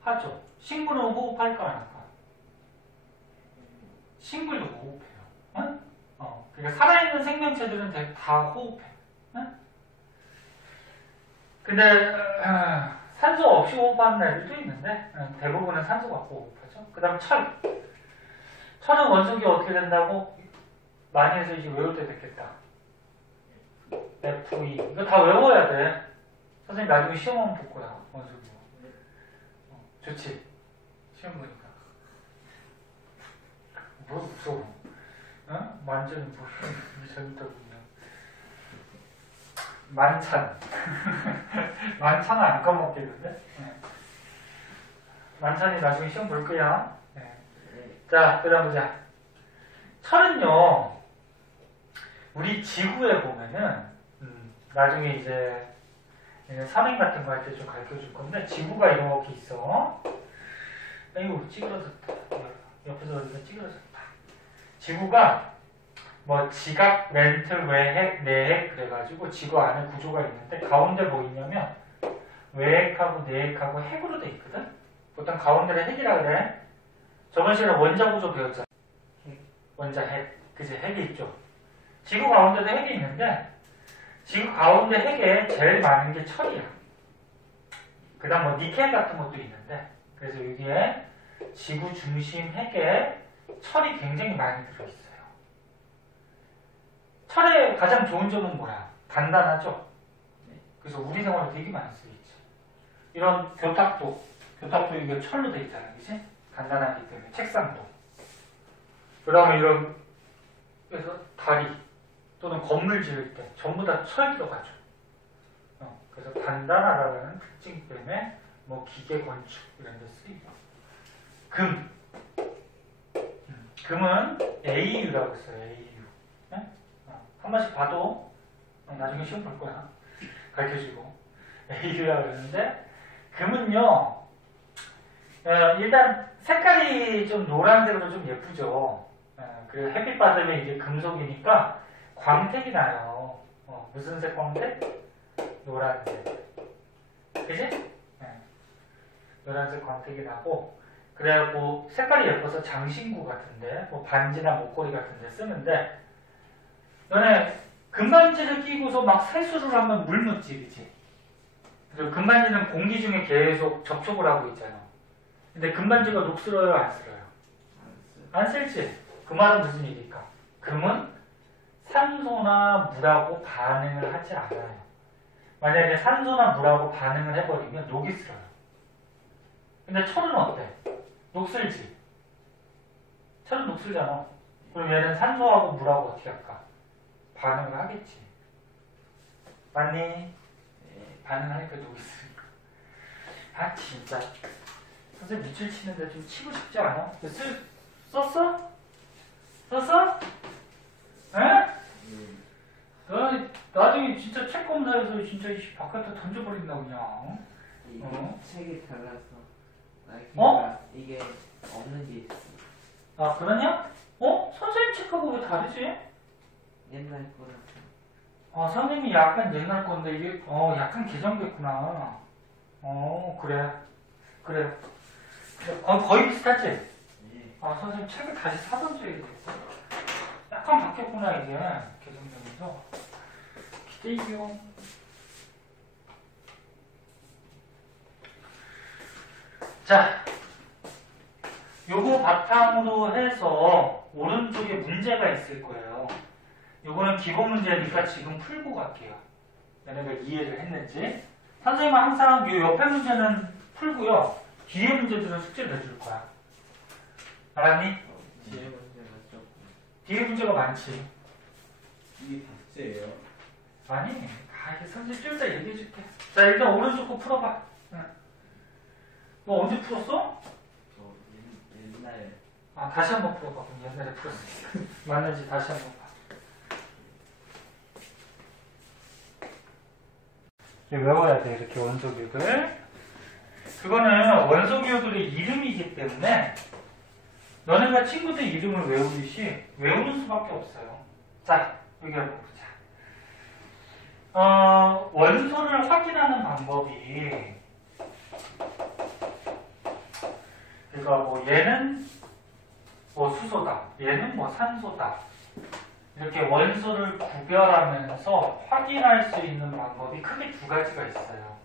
하죠. 식물은 호흡할까 안 할까? 식물도 호흡해요. 응? 그러니까 살아있는 생명체들은 다 호흡해. 응? 근데 산소 없이 호흡하는 애들도 있는데 대부분은 산소 갖고 호흡하죠. 그 다음 철. 철은 원소기 어떻게 된다고? 많이 해서 이제 외울 때 됐겠다. FE. 이거 다 외워야 돼. 선생님 나중에 시험 한번 볼 거야. 원소기. 좋지? 시험 보니까. 뭐 무서워. 완전 뭐 재밌다고 그냥. 만찬. 만찬은 안 까먹겠는데? 만찬이 나중에 시험 볼 거야. 자, 그 다음 보자. 철은요, 우리 지구에 보면은, 나중에 이제, 산행 같은 거 할 때 좀 가르쳐 줄 건데, 지구가 이렇게 있어. 아이고, 찌그러졌다. 옆에서 어디가 찌그러졌다. 지구가, 뭐, 지각, 멘틀, 외핵, 내핵, 그래가지고, 지구 안에 구조가 있는데, 가운데 뭐 있냐면, 외핵하고 내핵하고 핵으로 돼 있거든? 보통 가운데를 핵이라 그래. 저번 시간에 원자 구조 배웠잖아. 원자 핵. 그치? 핵이 있죠. 지구 가운데도 핵이 있는데, 지구 가운데 핵에 제일 많은 게 철이야. 그 다음 뭐 니켈 같은 것도 있는데, 그래서 여기에 지구 중심 핵에 철이 굉장히 많이 들어있어요. 철의 가장 좋은 점은 뭐야? 단단하죠? 그래서 우리 생활에 되게 많이 쓰이지. 이런 교탁도 이게 철로 돼 있잖아. 그치? 단단하기 때문에. 책상도. 그 다음에 이런, 그래서 다리 또는 건물 지을 때 전부 다 철 들어가죠. 그래서 단단하다는 특징 때문에 뭐 기계 건축 이런 데 쓰이고. 금. 금은 AU라고 써요. AU. 네? 한 번씩 봐도 나중에 시험 볼 거야. 가르쳐주고. AU라고 그러는데 금은요. 일단 색깔이 좀 노란색으로 좀 예쁘죠. 그리고 햇빛 받으면 이제 금속이니까 광택이 나요. 무슨 색 광택? 노란색. 그지? 노란색 광택이 나고, 그래갖고 색깔이 예뻐서 장신구 같은데, 뭐 반지나 목걸이 같은데 쓰는데, 너네 금반지를 끼고서 막 세수를 하면 물 묻지, 그치? 그리고 금반지는 공기 중에 계속 접촉을 하고 있잖아. 근데 금반지가 녹슬어요, 안 슬어요? 안 슬지? 그 말은 무슨 얘기일까? 금은 산소나 물하고 반응을 하지 않아요. 만약에 산소나 물하고 반응을 해버리면 녹이 슬어요. 근데 철은 어때? 녹슬지. 철은 녹슬잖아. 그럼 얘는 산소하고 물하고 어떻게 할까? 반응을 하겠지. 맞니? 네, 반응하니까 녹이 슬니까. 아 진짜 선생님 밑줄 치는데 좀 치고 싶지 않아? 썼어? 썼어? 에? 너 나중에 진짜 책 검사해서 진짜 바깥에 던져버린다 그냥. 이게 책이 달라서 이게 없는 게 있어. 아 그러냐? 선생님 책하고 왜 다르지? 옛날 거라서. 아 선생님이 약간 옛날 건데 이게 약간 개정됐구나. 그래. 거의 비슷하지? 예. 아 선생님 책을 다시 사던지 되겠어. 약간 바뀌었구나 이게 개정되면서. 기대이요. 자, 요거 바탕으로 해서 오른쪽에 문제가 있을 거예요. 요거는 기본 문제니까 지금 풀고 갈게요. 얘네가 이해를 했는지. 선생님은 항상 요 옆에 문제는 풀고요. 뒤에 문제들은 숙제를 내줄 거야. 알았니? 뒤에 문제가 조금. 뒤에 문제가 많지. 이게 다 숙제예요. 아니, 이게 선생님 좀 이따 얘기해줄게. 자, 일단 오른쪽 거 풀어봐. 응. 너 언제 풀었어? 저 옛날. 아, 다시 한번 풀어봐. 그럼 옛날에 풀었으니까. 맞는지 다시 한번 봐. 외워야 돼, 이렇게 원소교들. 그거는 원소교들의 이름이기 때문에 너네가 친구들 이름을 외우듯이 외우는 수밖에 없어요. 자, 여기 한번 보자. 원소를 확인하는 방법이, 그러니까 뭐 얘는 뭐 수소다, 얘는 뭐 산소다, 이렇게 원소를 구별하면서 확인할 수 있는 방법이 크게 두 가지가 있어요.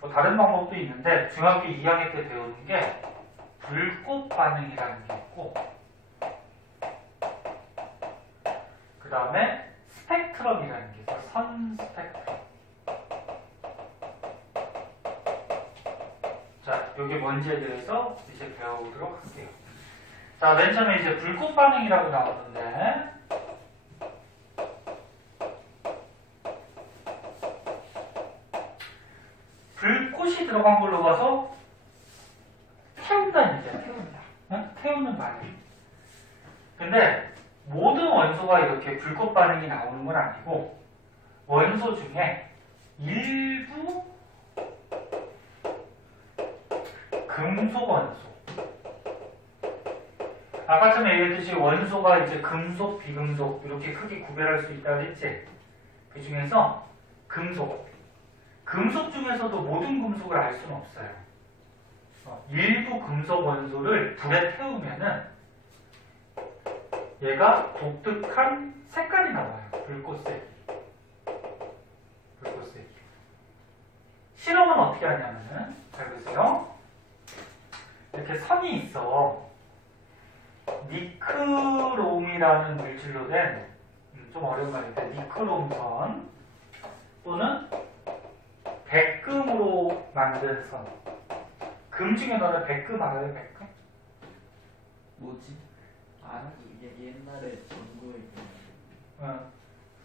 뭐 다른 방법도 있는데 중학교 2학년 때 배우는 게 불꽃 반응이라는 게 있고, 그 다음에 스펙트럼이라는 게 있어요. 선 스펙트럼. 자, 이게 뭔지에 대해서 이제 배워보도록 할게요. 자, 맨 처음에 이제 불꽃 반응이라고 나오는데, 불꽃이 들어간 걸로 봐서 태운다는 얘기야, 태운다. 응? 태우는 반응. 근데 모든 원소가 이렇게 불꽃 반응이 나오는 건 아니고, 원소 중에 일부 금속 원소. 아까 전에 얘기했듯이 원소가 이제 금속, 비금속 이렇게 크게 구별할 수 있다고 했지. 그 중에서 금속 중에서도 모든 금속을 알 수는 없어요. 일부 금속 원소를 불에 태우면은 얘가 독특한 색깔이 나와요. 불꽃색이. 실험은 어떻게 하냐면은, 잘 보세요. 이렇게 선이 있어. 니크롬이라는 물질로 된, 좀 어려운 말인데, 니크롬선 또는 백금으로 만든 선. 금 중에 너는 백금 알아요? 백금? 뭐지? 알아? 이게 옛날에 전구에 있던.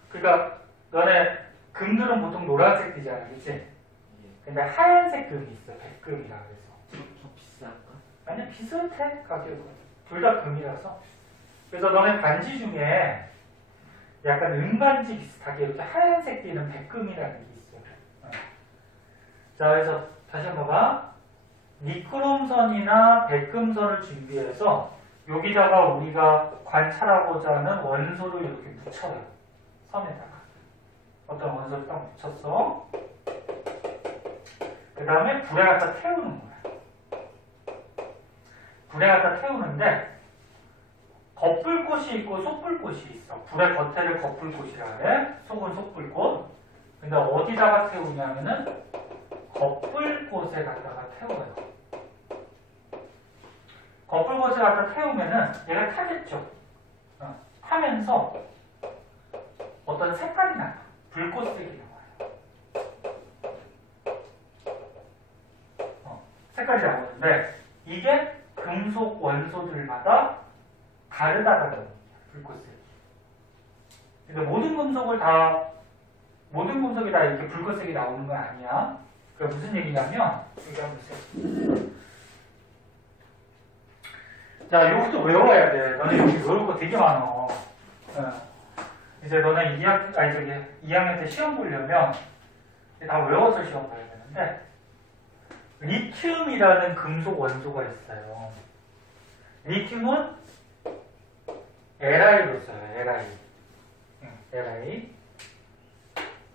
그러니까 너네 금들은 보통 노란색 띠잖아, 그치? 예. 근데 하얀색 금이 있어, 백금이라 그래서. 더 비쌀까? 아니, 비슷해, 가격은. 둘 다 금이라서. 그래서 너네 반지 중에 약간 은반지 비슷하게 이렇게 하얀색 띠는 백금이라는 게 있어요. 자, 그래서 다시 한번 봐봐. 니크롬선이나 백금선을 준비해서 여기다가 우리가 관찰하고자 하는 원소를 이렇게 묻혀요. 선에다가. 어떤 원소를 딱 묻혔어. 그 다음에 불에 갖다 태우는 거야. 불에 갖다 태우는데 겉불꽃이 있고 속불꽃이 있어. 불의 겉에를 겉불꽃이라 그래. 속은 속불꽃. 근데 어디다가 태우냐면은 겉불꽃에 갖다가 태워요. 겉불꽃에 갖다 태우면은 얘가 타겠죠. 타면서 어떤 색깔이 나요. 불꽃색이 나와요. 나오는데 이게 금속 원소들마다 다르다는 거예요. 불꽃색이. 근데 모든 금속이 다 이렇게 불꽃색이 나오는 건 아니야. 그게 무슨 얘기냐면 여기 한번 보세요. 자, 이것도 외워야 돼. 너네 여기 외울 거 되게 많아. 이제 너네 2학년 때 시험 보려면 다 외워서 시험 봐야 되는데 리튬이라는 금속 원소가 있어요. 리튬은 Li로 써요. Li.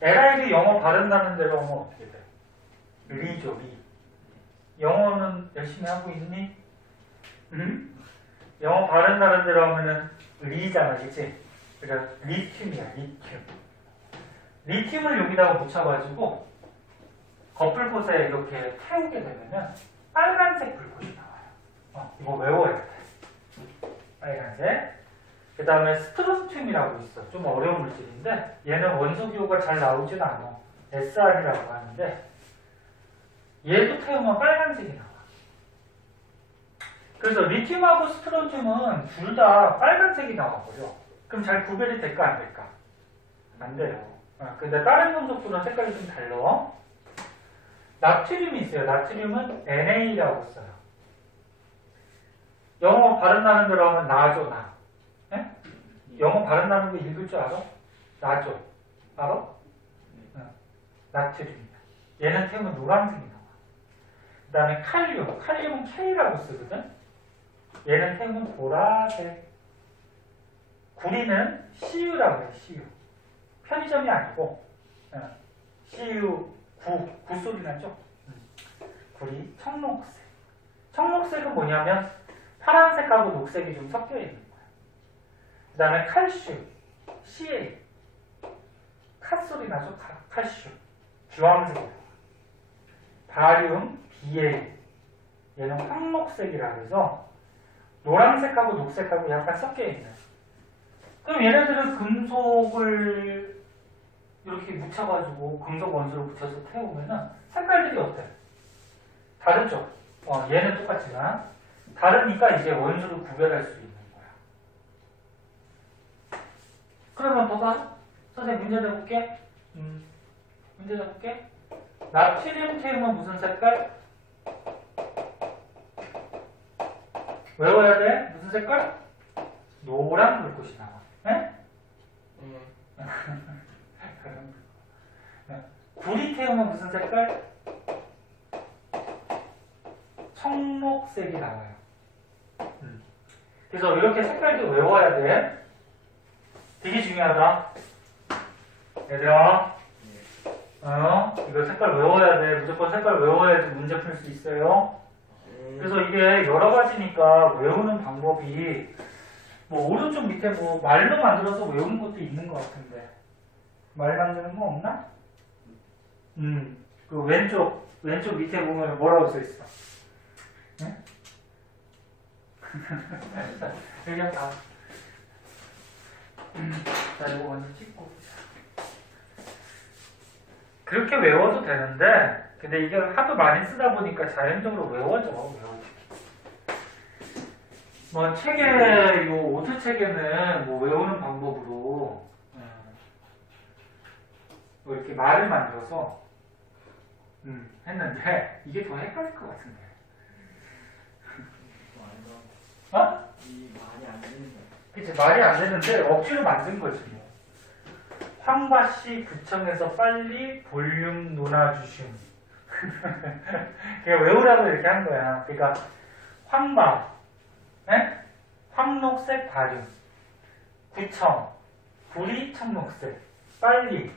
Li를 영어 발음나는 대로 하면 어떻게 돼? 리죠, 리. 영어는 열심히 하고 있니? 응? 영어 발음나는 대로 하면은 리잖아, 그치? 그래서 리튬이야, 리튬. 리튬을 여기다가 묻혀가지고 겉불꽃에 이렇게 태우게 되면은 빨간색 불꽃이 나와요. 이거 외워야 돼. 빨간색. 그 다음에 스트론튬이라고 있어. 좀 어려운 물질인데 얘는 원소 기호가 잘 나오진 않아. SR이라고 하는데 얘도 태우면 빨간색이 나와. 그래서 리튬하고 스트론튬은 둘 다 빨간색이 나와버려. 그럼 잘 구별이 될까 안 될까? 안 돼요. 근데 다른 금속들은 색깔이 좀 달라. 나트륨이 있어요. 나트륨은 NA라고 써요. 영어 발음 나는 대로 하면 나죠, 나. 네? 영어 발음 나는 거 읽을 줄 알아? 나죠. 알아? 나트륨이야. 얘는 태우면 노란색이 나와. 그 다음에 칼륨. 칼륨은 K라고 쓰거든? 얘는 태우면 보라색. 구리는 CU라고 해요, CU. 편의점이 아니고, CU, 구 소리 나죠? 구리, 청록색. 청록색은 뭐냐면, 파란색하고 녹색이 좀 섞여 있는 거야. 그 다음에 칼슘, CA. 카 소리 나죠? 칼슘. 주황색이야. 바륨, BA. 얘는 황록색이라 그래서, 노란색하고 녹색하고 약간 섞여 있는. 그럼 얘네들은 금속을 이렇게 묻혀가지고 금속 원소를 묻혀서 태우면은 색깔들이 어때? 다르죠? 얘는 똑같지만 다르니까 이제 원소를 구별할 수 있는 거야. 그러면 너가 선생님 문제 내볼게. 문제 내볼게. 나트륨 태우면 무슨 색깔? 외워야 돼. 무슨 색깔? 노란 불꽃이 나와. 네? 구리 태우면 무슨 색깔? 청록색이 나와요. 그래서 이렇게 색깔도 외워야 돼. 되게 중요하다. 얘들아, 이거 색깔 외워야 돼. 무조건 색깔 외워야지 문제 풀 수 있어요. 그래서 이게 여러 가지니까 외우는 방법이 뭐 오른쪽 밑에 뭐 말로 만들어서 외우는 것도 있는 것 같은데 말 만드는 거 없나? 그 왼쪽 밑에 보면 뭐라고 써 있어? 네? 그냥 다. 자, 이거 먼저 찍고. 그렇게 외워도 되는데, 근데 이게 하도 많이 쓰다 보니까 자연적으로 외워져. 뭐 책에, 이 오트 책에는 뭐 외우는 방법으로 뭐 이렇게 말을 만들어서 했는데 이게 더 헷갈릴 것 같은데. 어? 이 말이 안 되는데. 그치, 말이 안 되는데 억지로 만든 거지 뭐. 황바씨 구청에서 빨리 볼륨 논아주심. 그냥 외우라고 이렇게 한 거야. 그러니까 황바, 네? 황록색 바륨, 구청, 구리 청록색, 빨리,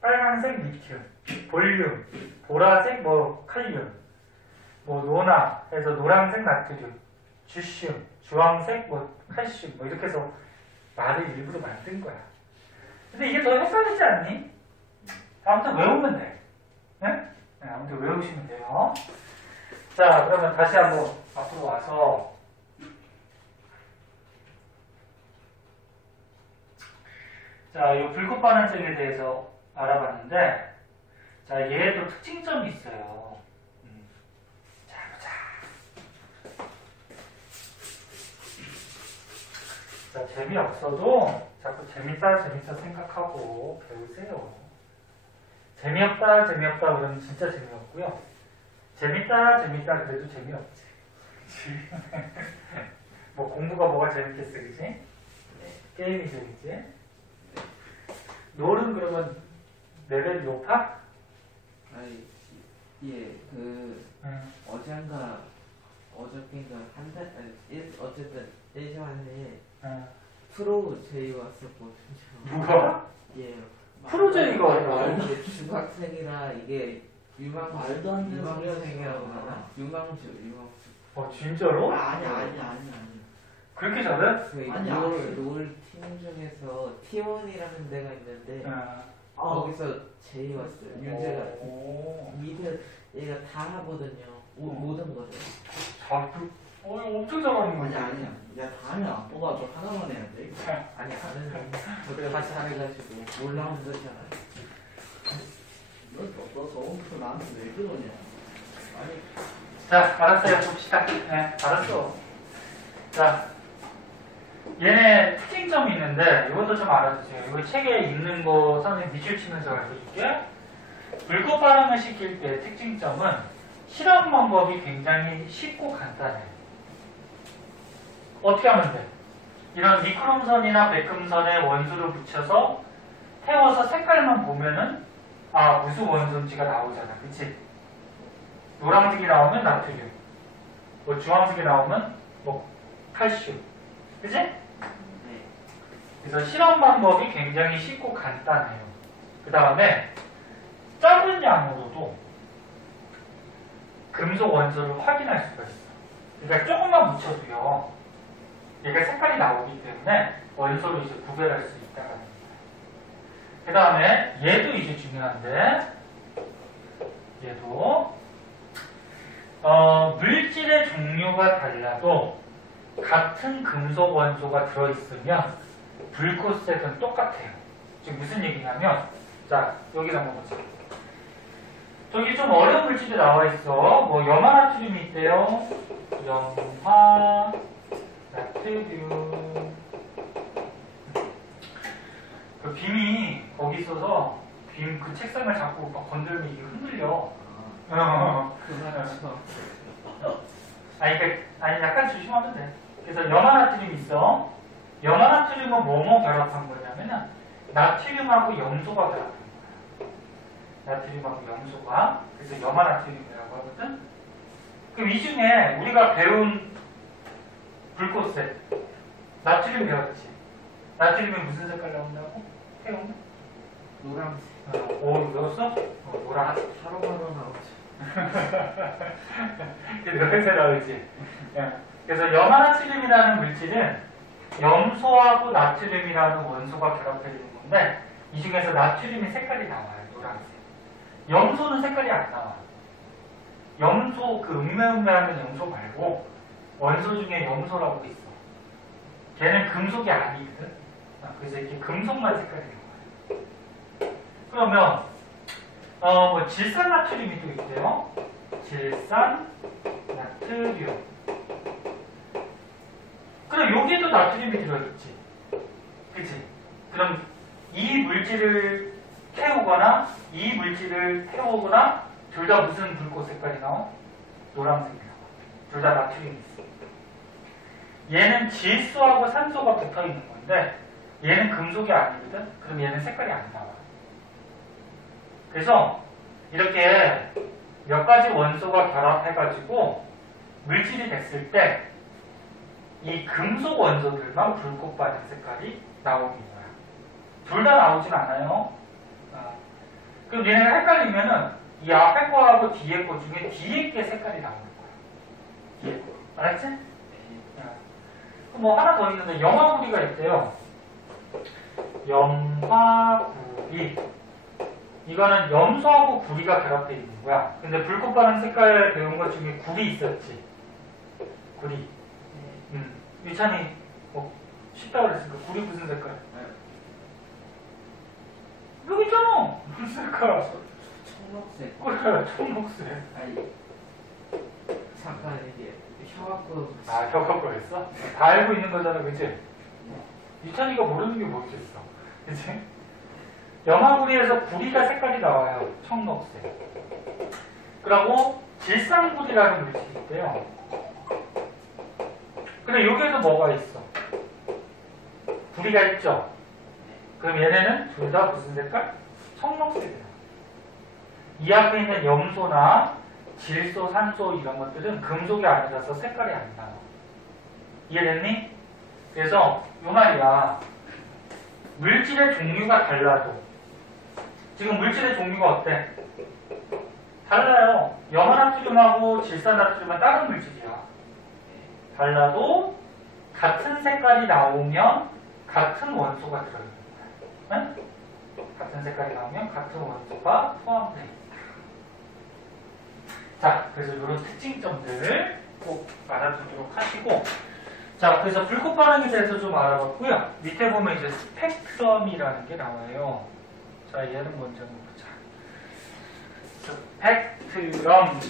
빨간색 리튬, 볼륨, 보라색 뭐 칼륨, 뭐 노나 해서 노란색 나트륨, 주슘, 주황색 뭐 칼슘 뭐 이렇게 해서 말을 일부러 만든 거야. 근데 이게 더 헷갈리지 않니? 아무튼 외우면 돼. 네? 네, 아무튼 외우시면 돼요. 자, 그러면 다시 한번 앞으로 와서 자, 이 불꽃 반응색에 대해서 알아봤는데 자, 얘에도 특징점이 있어요. 자, 보자. 봤어도 자꾸 재밌다 생각하고 배우세요. 재미없다 그러면 진짜 재미없고요. 재밌다 그래도 재미없지. 뭐 공부가 뭐가 재밌겠어, 그지? 게임이 재밌지? 롤은 그러면 레벨이 높아? 아니 예, 어저께인가 한 달, 어쨌든 1시간에 프로 제이 왔었거든요. 누가? 예. 프로제이가 이게 중학생이라 이게 말도 안 되는 유망생이라고 하나? 유망주. 진짜로? 아니야. 그렇게 잘해? 아니, 롤팀 중에서 T1이라는 데가 있는데 거기서 제이 왔어요. 윤재가 미드 얘가 다 하거든요. 모든 거를. 엄청 잘하는 거지. 아니야. 야, 다음에 안 뽑아줘. 하나만 해야 돼. 아니 아는 다 잘해가지고 올라온 거잖아. 너 저번부터 나한테 왜 그러냐? 아니. 자, 알았어요. 봅시다. 네, 알았어. 자, 얘네 특징점이 있는데 이것도 좀 알아주세요. 이거 책에 있는 거 선생님 밑줄 치면서 알려줄게. 불꽃 반응을 시킬 때 특징점은 실험 방법이 굉장히 쉽고 간단해. 어떻게 하면 돼? 이런 니크롬선이나 백금선에 원소를 붙여서 태워서 색깔만 보면은 무슨 원소인지가 나오잖아. 그치? 노란색이 나오면 나트륨, 뭐 주황색이 나오면 뭐 칼슘. 그치? 네. 그래서 실험 방법이 굉장히 쉽고 간단해요. 그 다음에 작은 양으로도 금속 원소를 확인할 수가 있어. 그러니까 조금만 묻혀도요, 얘가 색깔이 나오기 때문에 원소를 이제 구별할 수 있다는 겁니다. 그 다음에 얘도 이제 중요한데, 얘도 물질의 종류가 달라도 같은 금속 원소가 들어있으면 불꽃색은 똑같아요. 지금 무슨 얘기냐면, 자, 여기서 한번 보자. 저기 좀 어려운 물질이 나와 있어. 뭐 염화나트륨이 있대요. 염화 나트륨. 그 빔이 거기 있어서 빔 그 책상을 자꾸 막 건들면 이게 흔들려. 그만하죠. 아니 약간 조심하면 돼. 그래서 염화나트륨이 있어. 염화나트륨은 뭐뭐 결합한 거냐면은 나트륨하고 염소가 결합한 거야. 나트륨하고 염소가. 그래서 염화나트륨이라고 하거든. 그럼 이 중에 우리가 배운 불꽃색 나트륨 배웠지. 나트륨이 무슨 색깔 나온다고? 태우면? 노란색. 배웠어? 노란색. 하루하루 나오죠. 노란색 나오지. 그래서 염화나트륨이라는 물질은 염소하고 나트륨이라는 원소가 결합되어 있는 건데, 이 중에서 나트륨의 색깔이 나와요. 노란색. 염소는 색깔이 안 나와. 염소, 그 음메음메하는 염소 말고 원소 중에 염소라고 있어. 걔는 금속이 아니거든. 그래서 이렇게 금속만 색깔이 나와요. 그러면 뭐 질산나트륨이 또 있대요. 질산나트륨. 그럼 여기에도 나트륨이 들어있지. 그치? 그럼 이 물질을 태우거나 이 물질을 태우거나 둘 다 무슨 불꽃 색깔이 나와? 노란색이 나와. 둘 다 나트륨이 있어. 얘는 질소하고 산소가 붙어 있는 건데 얘는 금속이 아니거든? 그럼 얘는 색깔이 안 나와. 그래서 이렇게 몇 가지 원소가 결합해가지고 물질이 됐을 때 이 금속 원소들만 불꽃 반응 색깔이 나오는 거야. 둘 다 나오진 않아요. 그럼 얘네가 헷갈리면은 이 앞에 거하고 뒤에 거 중에 뒤에 게 색깔이 나오는 거야. 뒤에 거. 알았지? 뭐 하나 더 있는데 염화구리가 있대요. 염화구리. 이거는 염소하고 구리가 결합되어 있는 거야. 근데 불꽃 반응 색깔 배운 것 중에 구리 있었지. 구리. 유찬이 뭐 쉽다고 그랬으니까 구리 무슨 색깔? 여기 있잖아. 무슨 색깔? 청록색. 그래, 청록색. 아니 잠깐 이게 혀갖고. 혀가 보였어? 다 알고 있는 거잖아, 그치? 유찬이가 모르는 게 뭐 있겠어. 그치? 염화구리에서 구리가 색깔이 나와요. 청록색. 그리고 질산구리라는 물질이 있대요. 근데 여기에도 뭐가 있어? 구리가 있죠? 그럼 얘네는 둘 다 무슨 색깔? 청록색이야. 이 앞에 있는 염소나 질소, 산소 이런 것들은 금속이 아니라서 색깔이 안 나와. 이해됐니? 그래서 요 말이야. 물질의 종류가 달라도 지금 물질의 종류가 어때? 달라요. 염화나트륨하고 질산나트륨은 다른 물질이야. 달라도 같은 색깔이 나오면 같은 원소가 들어있는 거야. 응? 같은 색깔이 나오면 같은 원소가 포함되어 있다. 자, 그래서 이런 특징점들 꼭 알아두도록 하시고, 자, 그래서 불꽃 반응에 대해서 좀 알아봤고요. 밑에 보면 이제 스펙트럼이라는 게 나와요. 자, 얘는 먼저 보자. 스펙트럼.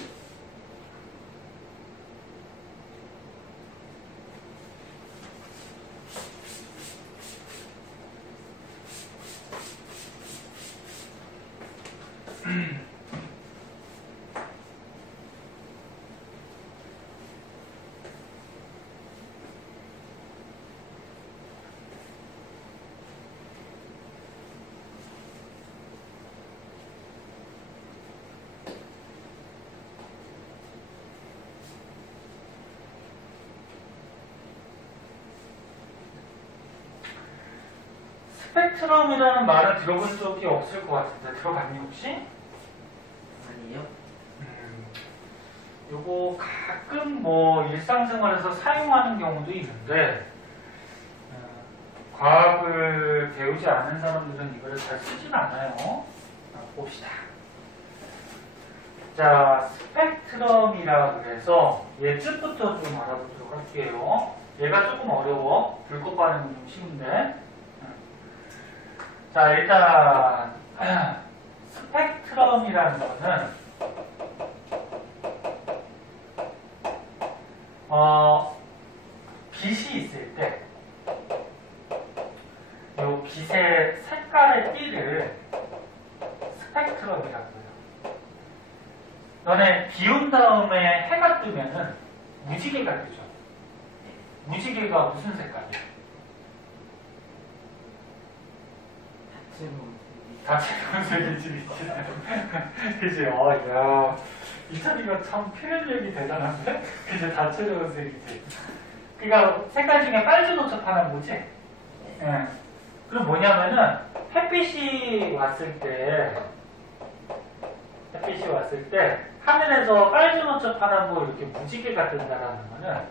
스펙트럼이라는 말은 들어본 적이 없을 것 같은데 들어봤니 혹시? 아니요. 요거 가끔 뭐 일상생활에서 사용하는 경우도 있는데 과학을 배우지 않은 사람들은 이거를 잘 쓰진 않아요. 봅시다. 자, 스펙트럼이라 그래서 얘 뜻부터 좀 알아보도록 할게요. 얘가 조금 어려워. 불꽃 반응은 좀 쉬운데. 자, 일단 스펙트럼이라는 거는 빛이 있을 때 이 빛의 색깔의 띠를 스펙트럼이라고 해요. 너네 비 온 다음에 해가 뜨면은 무지개가 되죠. 무지개가 무슨 색깔이야? 다채로운색이지. 그치? 야, 이찬이가 참 표현력이 대단한데? 그치? 다채로운색이지. 그니까 색깔 중에 빨주노초 하나 뭐지? 예. 그럼 뭐냐면은 햇빛이 왔을 때 하늘에서 빨주노초 파란보 이렇게 무지개가 뜬다라는 거는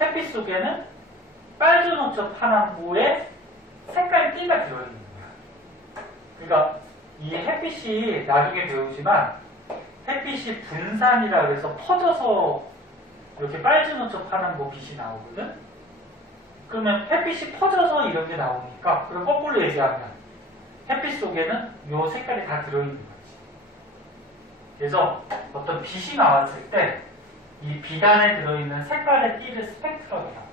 햇빛 속에는 빨주노초 파란보의 색깔 띠가 들어있는 거야. 그러니까 이 햇빛이 나중에 배우지만 햇빛이 분산이라 해서 퍼져서 이렇게 빨주노초 파란보 빛이 나오거든. 그러면 햇빛이 퍼져서 이런 게 나오니까, 그럼 거꾸로 얘기하면 햇빛 속에는 이 색깔이 다 들어있는 거지. 그래서 어떤 빛이 나왔을 때 이 빛 안에 들어있는 색깔의 띠를 스펙트럼이라고 해요.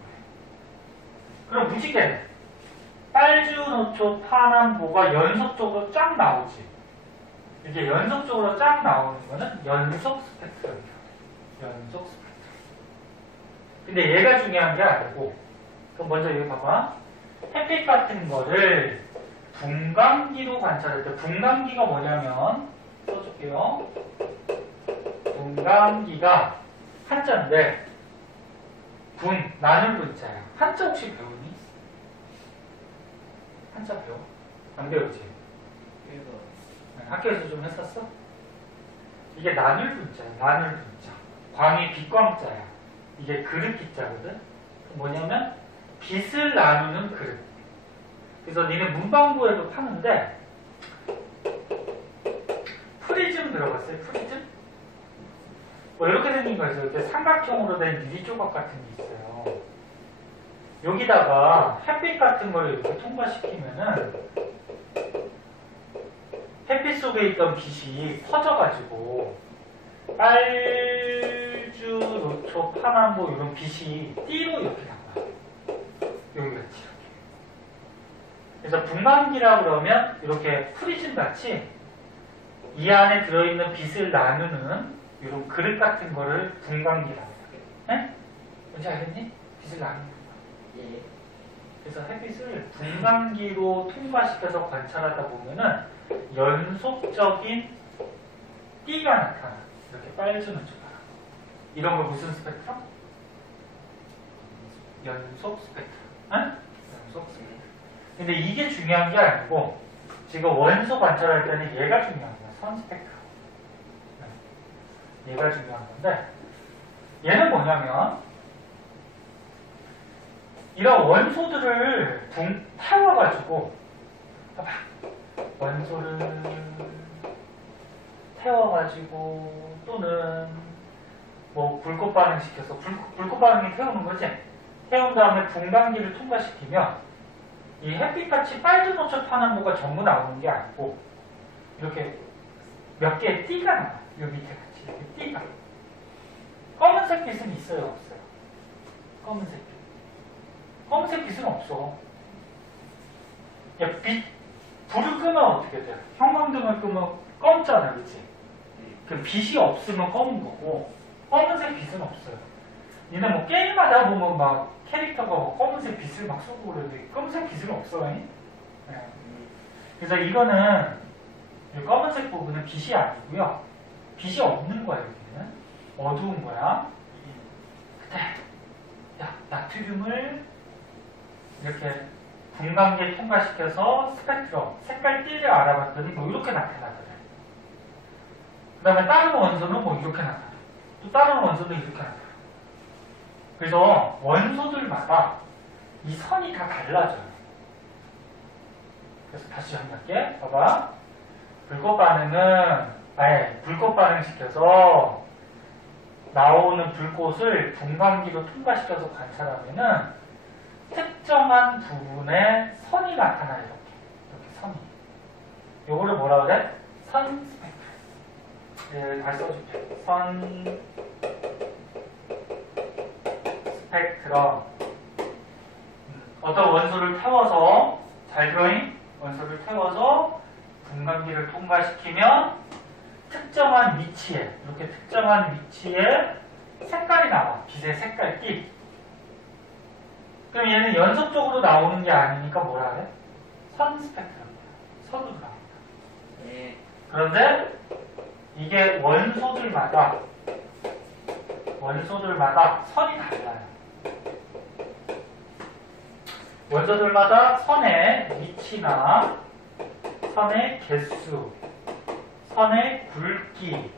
그럼 무지개는 빨주노초 파란보가 연속적으로 쫙 나오지. 이게 연속적으로 쫙 나오는 거는 연속 스펙트럼이야. 연속 스펙트럼. 근데 얘가 중요한 게 아니고, 그럼 먼저 여기 봐봐. 햇빛 같은 거를 분광기로 관찰할 때, 분광기가 뭐냐면, 써줄게요. 분광기가 한자인데, 분, 나눌 분자야. 한자 혹시 배우니? 한자 배워? 안 배우지? 학교에서 좀 했었어? 이게 나눌 분자야. 나눌 분자. 광이 빛광자야. 이게 그릇 기자거든? 뭐냐면 빛을 나누는 그릇. 그래서 니네 문방구에도 파는데 프리즘 들어봤어요? 프리즘? 뭐 이렇게 생긴 거 있어요. 이렇게 삼각형으로 된 유리 조각 같은 게 있어요. 여기다가 햇빛 같은 걸 이렇게 통과시키면은 햇빛 속에 있던 빛이 퍼져가지고 빨주, 노초, 상안부 이런 빛이 띠로 이렇게 나와요. 여기가 이렇게. 그래서 분광기라 그러면 이렇게 프리즘 같이 이 안에 들어있는 빛을 나누는 이런 그릇 같은 거를 분광기라고 해요. 네? 뭔지 알겠니? 빛을 나누는 거. 예. 그래서 햇빛을 분광기로 통과시켜서 관찰하다 보면은 연속적인 띠가 나타나. 이렇게 빨주는 줄 알아. 이런 걸 무슨 스펙트럼? 연속 스펙트럼. 응? 연속 스펙트럼. 근데 이게 중요한 게 아니고 지금 원소 관찰할 때는 얘가 중요한 거야. 선 스펙트럼. 얘가 중요한 건데 얘는 뭐냐면 이런 원소들을 태워가지고 봐봐. 원소를 태워가지고 또는 뭐 불꽃 반응시켜서 불꽃 반응이 태우는 거지. 태운 다음에 분광기를 통과시키면 이 햇빛같이 빨주노초 파남보가 전부 나오는 게 아니고 이렇게 몇 개의 띠가 나와요. 요 밑에 같이 이렇게 띠가. 검은색 빛은 있어요, 없어요? 검은색 빛. 검은색 빛은 없어. 야, 불을 끄면 어떻게 돼? 형광등을 끄면 검잖아, 그치? 그 빛이 없으면 검은 거고 검은색 빛은 없어요. 니네 뭐 게임하다 보면 막 캐릭터가 뭐 검은색 빛을 막 쏘고 그러는데 검은색 빛은 없어. 네. 그래서 이거는 이 검은색 부분은 빛이 아니고요. 빛이 없는 거야. 여기는 어두운 거야. 그때 야, 나트륨을 이렇게 분광기에 통과시켜서 스펙트럼, 색깔 띠를 알아봤더니 뭐 이렇게 나타나더래. 그 다음에 다른 원소는 뭐 이렇게 나타나. 또 다른 원소는 이렇게 나타나. 그래서 원소들마다 이 선이 다 달라져요. 그래서 다시 한번 할게. 봐봐. 불꽃 반응시켜서 나오는 불꽃을 분광기로 통과시켜서 관찰하면은 특정한 부분에 선이 나타나요. 이렇게 선이. 요거를 뭐라 그래? 선 스펙트럼. 다시 써줄게. 선 스펙트럼. 어떤 원소를 태워서, 잘 들어잉? 원소를 태워서 분광기를 통과시키면 특정한 위치에, 이렇게 특정한 위치에 색깔이 나와. 빛의 색깔 띠. 그럼 얘는 연속적으로 나오는 게 아니니까 뭐라 그래? 선 스펙트럼이야. 선으로 나옵니다. 예. 그런데 이게 원소들마다 선이 달라요. 원소들마다 선의 위치나 선의 개수, 선의 굵기,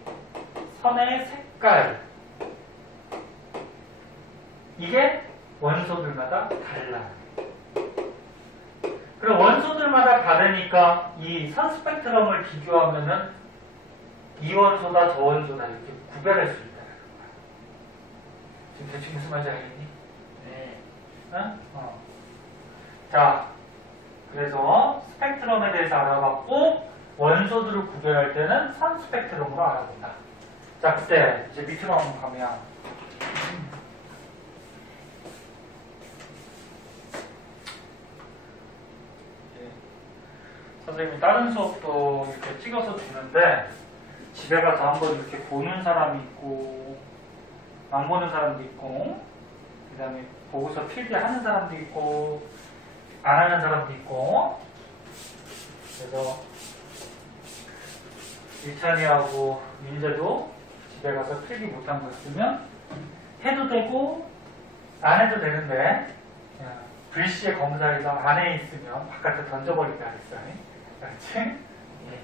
선의 색깔, 이게 원소들마다 달라요. 그리고 원소들마다 다르니까 이 선 스펙트럼을 비교하면은 이 원소다 저 원소다 이렇게 구별할 수 있다는 거야. 지금 대충 무슨 말인지 알겠니? 네. 어? 자, 그래서 스펙트럼에 대해서 알아봤고 원소들을 구별할 때는 선 스펙트럼으로 알아본다. 자, 그때 이제 밑으로 한번 가면 선생님이 다른 수업도 이렇게 찍어서 주는데 집에 가서 한번 이렇게 보는 사람이 있고 안 보는 사람도 있고 그 다음에 보고서 필기하는 사람도 있고 안 하는 사람도 있고 그래서 일찬이하고 민재도 집에 가서 필기 못한 거 있으면 해도 되고 안 해도 되는데 글씨의 검사에서 안에 있으면 바깥에 던져버리게 하겠어요. 그렇지? 예.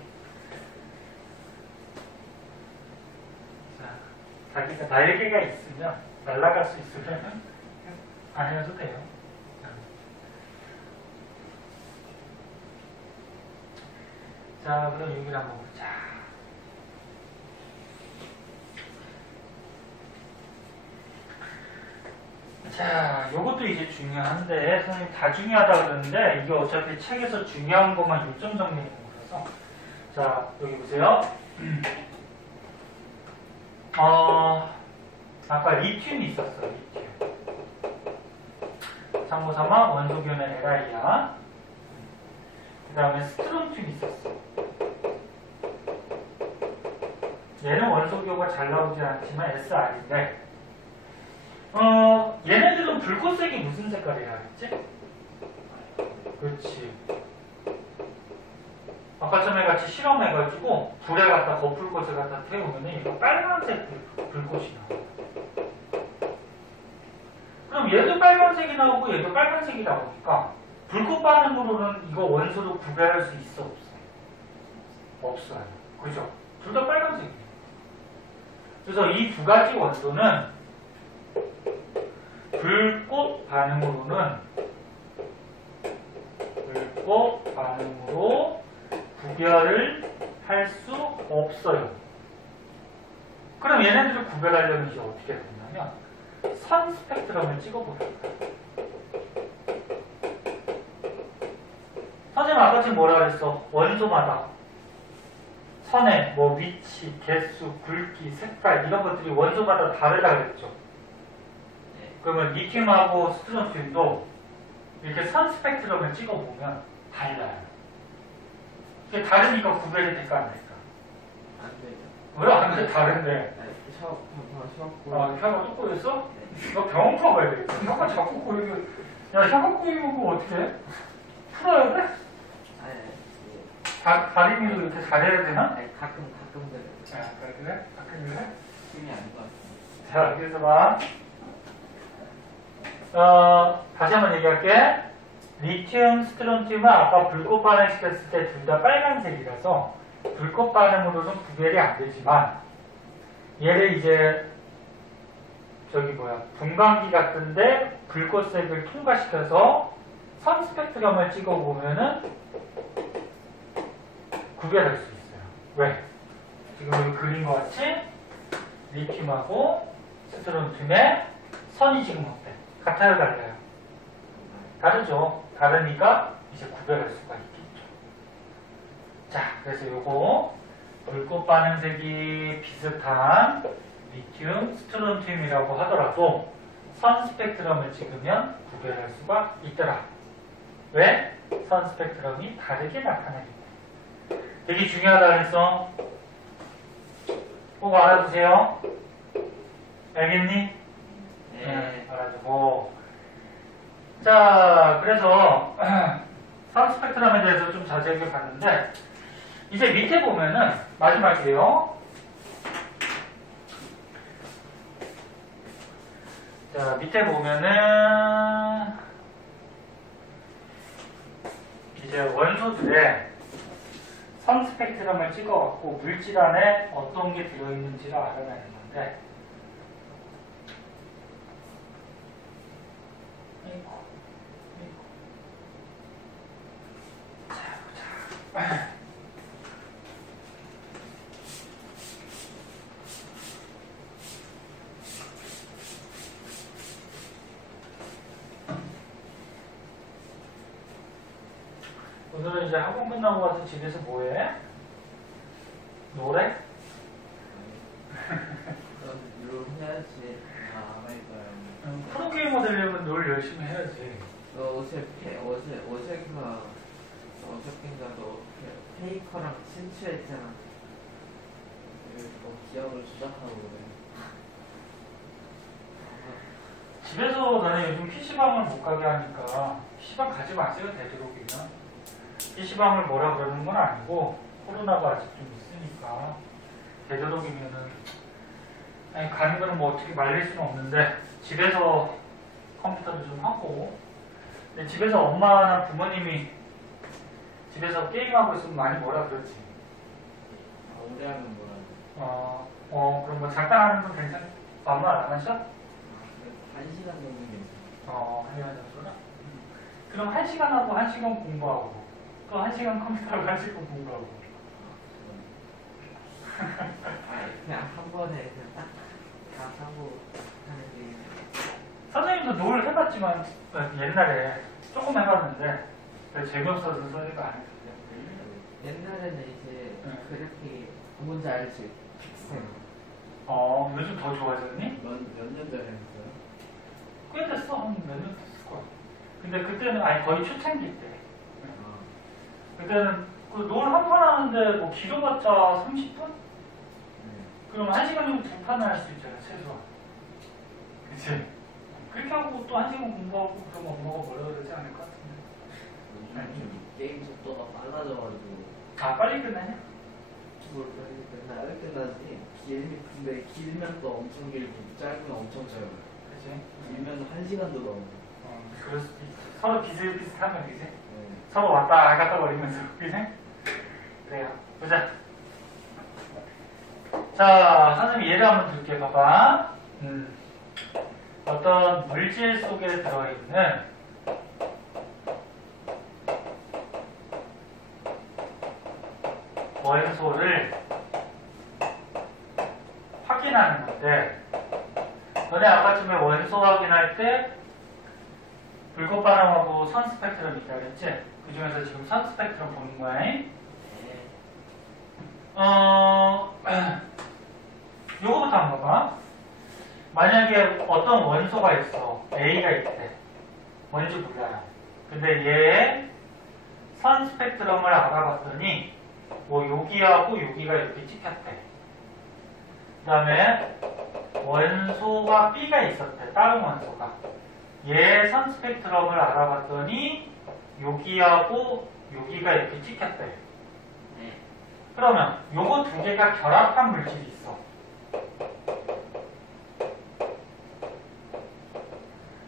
자, 자기가 날개가 있으면 날아갈 수 있으면 안 해도 돼요. 자, 그럼 여기를 한번 보자. 자, 요것도 이제 중요한데, 선생님 다 중요하다 그러는데, 이게 어차피 책에서 중요한 것만 요점 정리하는 거라서. 자, 여기 보세요. 아까 리튬이 있었어, 리튬. 참고삼아 원소기호는 LI야. 그 다음에 스트론튬이 있었어. 얘는 원소기호가 잘 나오지 않지만 SR인데, 얘네들은 불꽃색이 무슨 색깔이라 그랬지? 그렇지. 아까 전에 같이 실험해가지고 불에 갖다 거풀꽃을 갖다 태우면 이거 빨간색 불꽃이 나와. 그럼 얘도 빨간색이 나오고 얘도 빨간색이 나오니까 불꽃 반응으로는 이거 원소로 구별할 수 있어 없어? 없어요. 그죠? 둘 다 빨간색이에요. 그래서 이 두 가지 원소는 불꽃 반응으로 구별을 할 수 없어요. 그럼 얘네들을 구별하려면 이제 어떻게 되냐면 선 스펙트럼을 찍어보는 거예요. 선생님 아까 지금 뭐라 그랬어? 원소마다 선의 뭐 위치, 개수, 굵기, 색깔 이런 것들이 원소마다 다르다 그랬죠. 그러면 리튬하고 스트론튬도 이렇게 선 스펙트럼을 찍어보면 달라요. 이게 다르니까 구별이 될까 안 될까? 안 되죠. 왜 안 돼? 다른데. 혀가 또 꼬였어? 너 병원 가봐야 되겠다. 혀가 자꾸 꼬이고. 야, 혀가 꼬이고 그거 어떻게 해? 풀어야 돼? 다리미도 이렇게 잘해야 되나? 가끔 그래요. 그래? 가끔 그래? 힘이 아닌 것 같아요. 자, 그래서 봐. 다시 한번 얘기할게. 리튬, 스트론튬은 아까 불꽃 반응시켰을 때 둘 다 빨간색이라서 불꽃 반응으로는 구별이 안 되지만 얘를 이제 분광기 같은데 불꽃색을 통과시켜서 선 스펙트럼을 찍어보면은 구별할 수 있어요. 왜? 지금 여기 그린 것 같이 리튬하고 스트론튬의 선이 지금 어때? 같아요, 달라요? 다르죠. 다르니까 이제 구별할 수가 있겠죠. 자, 그래서 요거 불꽃 반응색이 비슷한 리튬, 스트론튬이라고 하더라도 선 스펙트럼을 찍으면 구별할 수가 있더라. 왜? 선 스펙트럼이 다르게 나타나기 때문에. 되게 중요하다 그랬어. 꼭 알아두세요. 알겠니? 네, 알아두고. 자, 그래서 선 스펙트럼에 대해서 좀 자세하게 봤는데 이제 밑에 보면은 마지막이에요. 자, 밑에 보면은 이제 원소들의 선 스펙트럼을 찍어갖고 물질 안에 어떤 게 들어있는지를 알아내는 건데 오늘은 이제 학원 끝나고 와서 집에서 뭐해? 노래? 롤 해야지. 안 할까요? 프로게이머 되려면 롤 열심히 해야지. 어저께인가 너 페이커랑 친추했잖아. 기억을 조작하고 그래. 집에서 나는 요즘 PC방을 못 가게 하니까 PC방 가지 마세요, 되도록이면. PC방을 뭐라 그러는 건 아니고 코로나가 아직 좀 있으니까 되도록이면은 아니 가는 거는 뭐 어떻게 말릴 수는 없는데 집에서 컴퓨터를 좀 하고 근데 집에서 엄마나 부모님이 집에서 게임하고 있으면 많이 뭐라 그러지. 오래 하면 뭐라. 그럼 뭐 잠깐 하는 건 괜찮? 아무 말 안 하셔? 1시간 정도 괜찮아. 1시간 정도나? 그럼 1시간 하고 1시간 공부하고 또 1시간 컴퓨터를 가지고 공부하고 그냥 한 번에 그냥 딱 다 하고 하는 게. 선생님도 노을 해봤지만 옛날에 조금 해봤는데 별 재미없어서 선생님도 안 했어요. 옛날에는 이제 그렇게 뭔지 알지? 픽셀. 요즘 더 좋아졌니? 몇 년 전에 했어요? 꽤 됐어. 한 몇 년 됐을 거야. 근데 그때는 아니 거의 초창기 때. 아, 그때는 롤 한 판 하는데 뭐 길어봤자 30분? 네. 그럼 1시간이면 2판을 할 수 있잖아, 최소한. 그치? 그렇게 하고 또 1시간 공부하고 그럼 엄마가 뭐라 그러지 않을 것 같은데. 요즘 좀 게임 속도가 빨라져가지고 아, 빨리 끝나냐? 뭘 빨리 끝나야 끝나지. 근데 길면 또 엄청 길고 짧으면 엄청 짧아요. 그치? 길면 1시간도 넘어. 그럴 수도 있어. 서로 비슷비슷하면, 그치? 네. 서로 왔다 갔다 거리면서, 그치? 그래요. 보자. 자, 선생님 예를 한번 들게 봐봐. 어떤 물질 속에 들어있는 원소를 확인하는 건데, 너네 아까쯤에 원소 확인할 때 불꽃 반응하고 선 스펙트럼 있다 그랬지? 그 중에서 지금 선 스펙트럼 보는 거야. 네. 요거부터 한번 봐봐. 만약에 어떤 원소가 있어. A가 있대. 뭔지 몰라요. 근데 얘의 선 스펙트럼을 알아봤더니 뭐 여기하고 여기가 이렇게 찍혔대. 그 다음에 원소가 B가 있었대. 다른 원소가. 얘의 선 스펙트럼을 알아봤더니 여기하고 여기가 이렇게 찍혔대. 네. 그러면 요거 두 개가 결합한 물질이 있어.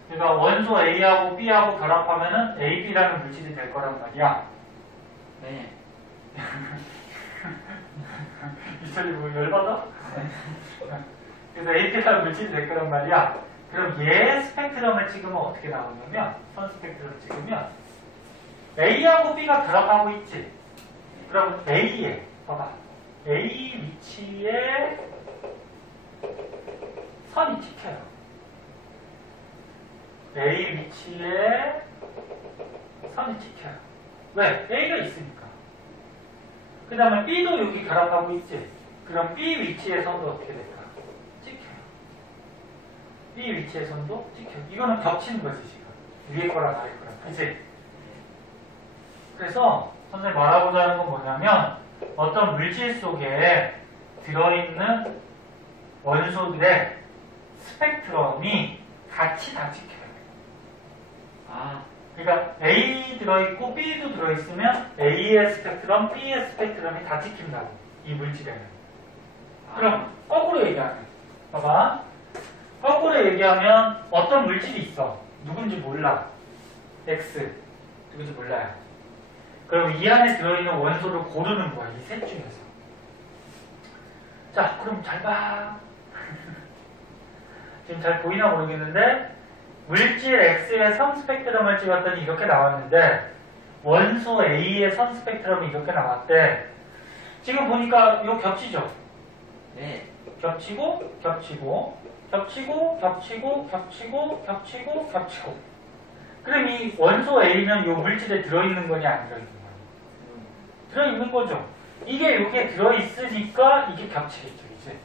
그러니까 원소 A하고 B하고 결합하면은 AB라는 물질이 될 거란 말이야. 네. 이철이 뭐 열받아? 그래서 AB라는 물질이 될 거란 말이야. 그럼 얘 스펙트럼을 찍으면 어떻게 나오냐면, 선 스펙트럼을 찍으면 A하고 B가 결합하고 있지. 그럼 A에 봐봐. A 위치에 선이 찍혀요. A 위치에 선이 찍혀요. 왜? A가 있으니까. 그 다음에 B도 여기 결합하고 있지. 그럼 B 위치의 선도 어떻게 될까? 찍혀요. B 위치의 선도 찍혀요. 이거는 겹치는 거지 지금. 위에 거랑 아래 거랑. 그치? 그래서 선생님 말하고자 하는 건 뭐냐면, 어떤 물질 속에 들어있는 원소들의 스펙트럼이 같이 다 찍혀요. 아, 그러니까 A 들어있고 B도 들어있으면 A의 스펙트럼, B의 스펙트럼이 다 찍힌다고. 이 물질에는. 그럼 거꾸로 얘기하면, 봐봐. 거꾸로 얘기하면 어떤 물질이 있어. 누군지 몰라. X. 누군지 몰라요. 그럼 이 안에 들어있는 원소를 고르는 거야. 이 셋 중에서. 자, 그럼 잘 봐. 지금 잘 보이나 모르겠는데, 물질 X의 선 스펙트럼을 찍었더니 이렇게 나왔는데, 원소 A의 선 스펙트럼이 이렇게 나왔대. 지금 보니까 이거 겹치죠? 네. 겹치고, 겹치고, 겹치고, 겹치고, 겹치고, 겹치고, 겹치고. 그럼 이 원소 A는 이 물질에 들어있는 거냐, 안 들어있는 거냐? 들어있는 거죠. 이게 여기에 들어있으니까 이게 겹치겠죠, 이제.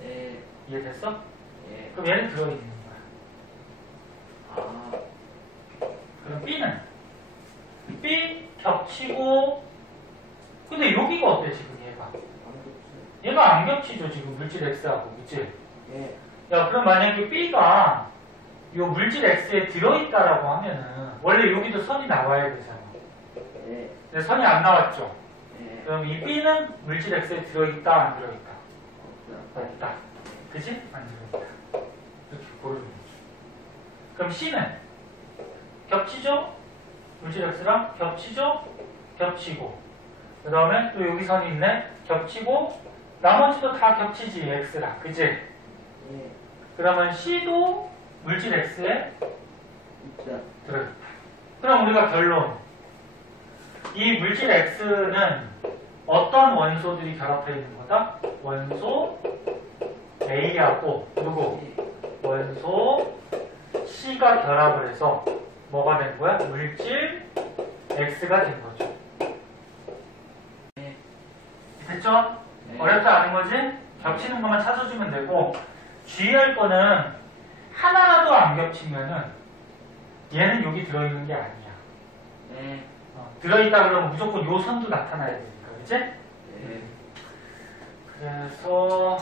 네. 이해됐어? 네. 그럼 얘는 들어있는 거야. 아, 그럼 B는? B 겹치고, 근데 여기가 어때, 지금 얘가? 얘가 안 겹치죠, 지금 물질 X하고, 그치? 네. 야, 그럼 만약에 B가 이 물질 X에 들어있다라고 하면은, 원래 여기도 선이 나와야 되잖아. 네. 근데 선이 안 나왔죠? 네. 그럼 이 B는 물질 X에 들어있다, 안 들어있다? 없다. 있다. 그치? 안 들어있다. 이렇게 고르는 거죠. 그럼 C는 겹치죠? 물질 X랑 겹치죠? 겹치고. 그 다음에 또 여기 선이 있네? 겹치고. 나머지도 다 겹치지, X랑. 그치? 네. 그러면 C도 물질 X에 있다. 들어있다. 그럼 우리가 결론. 이 물질 X는 어떤 원소들이 결합되어 있는 거다? 원소 A하고 누구? 원소 C가 결합을 해서 뭐가 된 거야? 물질 X가 된 거죠. 네. 됐죠? 네. 어렵지 않은 거지? 겹치는 것만 찾아주면 되고 주의할 거는 하나라도 안 겹치면은 얘는 여기 들어있는 게 아니야. 네. 들어있다 그러면 무조건 요 선도 나타나야 되니까, 그치? 네. 그래서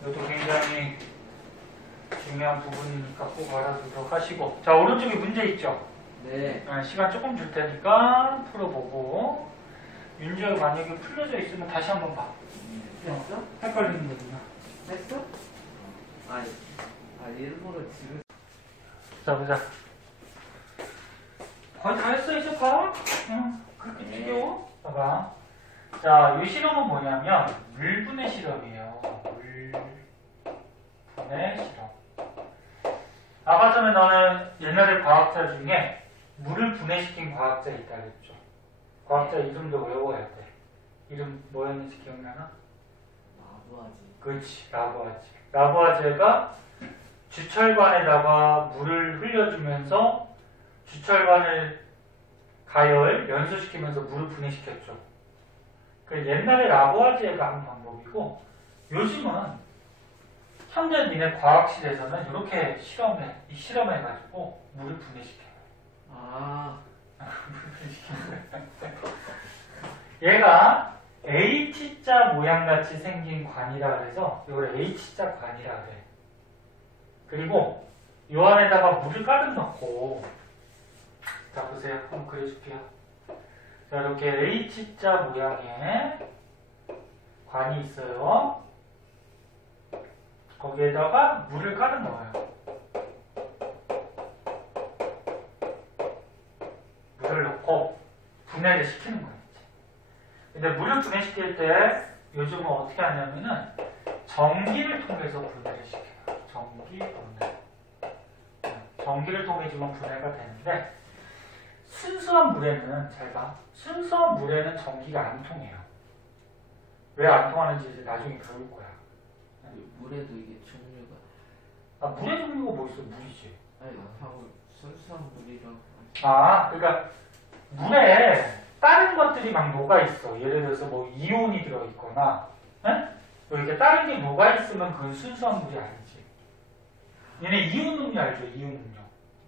이것도 굉장히 중요한 부분이니까 꼭 알아두도록 하시고, 자, 오른쪽에 문제 있죠? 네. 시간 조금 줄 테니까 풀어보고, 윤주가 만약에 풀려져 있으면 다시 한번 봐. 했어? 헷갈리는 거구나. 했어? 일부러 지금. 자, 보자. 거의 다 했어, 이제 봐. 그렇게 지겨워? 봐봐. 자, 이 실험은 뭐냐면, 물분해 실험이에요. 물분해 실험. 아까 전에 너는 옛날에 과학자 중에 물을 분해시킨 과학자 있다 그랬죠. 과학자 이름도 외워야 돼. 이름 뭐였는지 기억나나? 라부아지. 그렇지, 라부아제. 라부아제가 주철관에다가 물을 흘려주면서 주철관을 가열, 연소시키면서 물을 분해시켰죠. 그 옛날에 라부아제가 한 방법이고, 요즘은 현대 니네 과학실에서는 이렇게 실험해가지고 물을 분해시켜요. 물을 분해시키는 거예요. 얘가 H자 모양같이 생긴 관이라 그래서 이걸 H자 관이라 그래. 그리고 요 안에다가 물을 가득 넣고, 자 보세요. 한번 그려줄게요. 자, 이렇게 H자 모양의 관이 있어요. 거기에다가 물을 가득 넣어요. 물을 넣고 분해를 시키는 거예요. 근데 물을 분해시킬 때 요즘은 어떻게 하냐면은 전기를 통해서 분해를 시켜요. 전기 분해. 전기를 통해 주면 분해가 되는데, 순수한 물에는, 잘 봐. 순수한 물에는 전기가 안 통해요. 왜 안 통하는지 이제 나중에 배울 거야. 물에도 이게 종류가. 물의 종류가 뭐 있어? 물이지. 방금 순수한 물이라고. 그러니까 물에 다른 것들이 막 녹아 있어. 예를 들어서 뭐 이온이 들어 있거나, 뭐 이렇게 다른 게 녹아 있으면 그건 순수한 물이 아니지. 얘네 이온 음료 알죠? 이온 음료.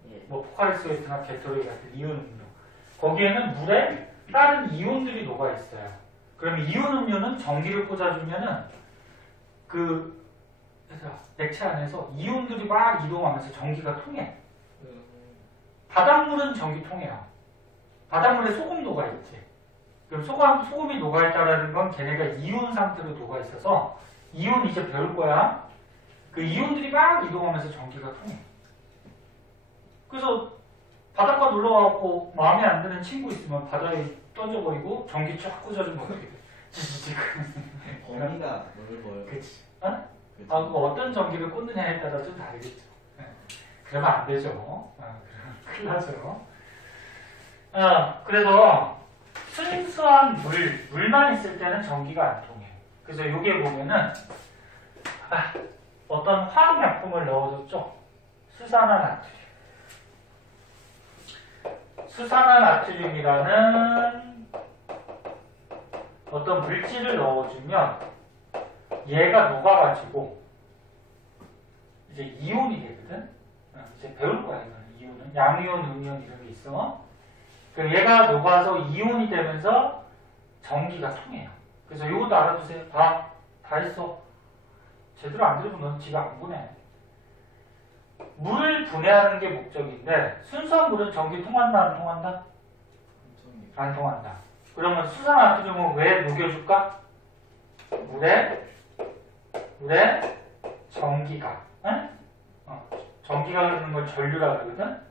예. 뭐 포카리스웨트나 게토레이드 같은 이온 음료. 거기에는 물에 다른 이온들이 녹아 있어요. 그러면 이온 음료는 전기를 꽂아주면은 액체 안에서 이온들이 막 이동하면서 전기가 통해. 바닷물은 전기 통해요. 바닷물에 소금 녹아 있지. 그럼 소금이 녹아 있다는 건 걔네가 이온 상태로 녹아 있어서, 이온 이제 배울 거야. 그 이온들이 막 이동하면서 전기가 통해. 그래서 바닷가 놀러 가고 마음에 안 드는 친구 있으면 바다에 던져버리고 전기 쫙 꽂아주면 어떻게 돼? 지지직. 범위가 넓어요. 그치. 어떤 전기를 꽂느냐에 따라 좀 다르겠죠. 그러면 안 되죠. 그러면 큰일 나죠. 그래서 순수한 물만 있을 때는 전기가 안 통해. 그래서 여기에 보면은 어떤 화학약품을 넣어줬죠. 수산화나트륨. 수산화나트륨이라는 어떤 물질을 넣어주면 얘가 녹아가지고 이제 이온이 되거든. 이제 배울 거야. 이온은 양이온, 음이온 이런 게 있어. 얘가 녹아서 이온이 되면서 전기가 통해요. 그래서 이것도 알아두세요. 다 했어. 제대로 안 들으면 넌 집에 안 보내. 물을 분해하는 게 목적인데, 순수한 물은 전기 통한다, 안 통한다? 안 통한다. 그러면 수산나트륨은 왜 녹여줄까? 물에 전기가, 전기가 흐르는 걸 전류라 그러거든?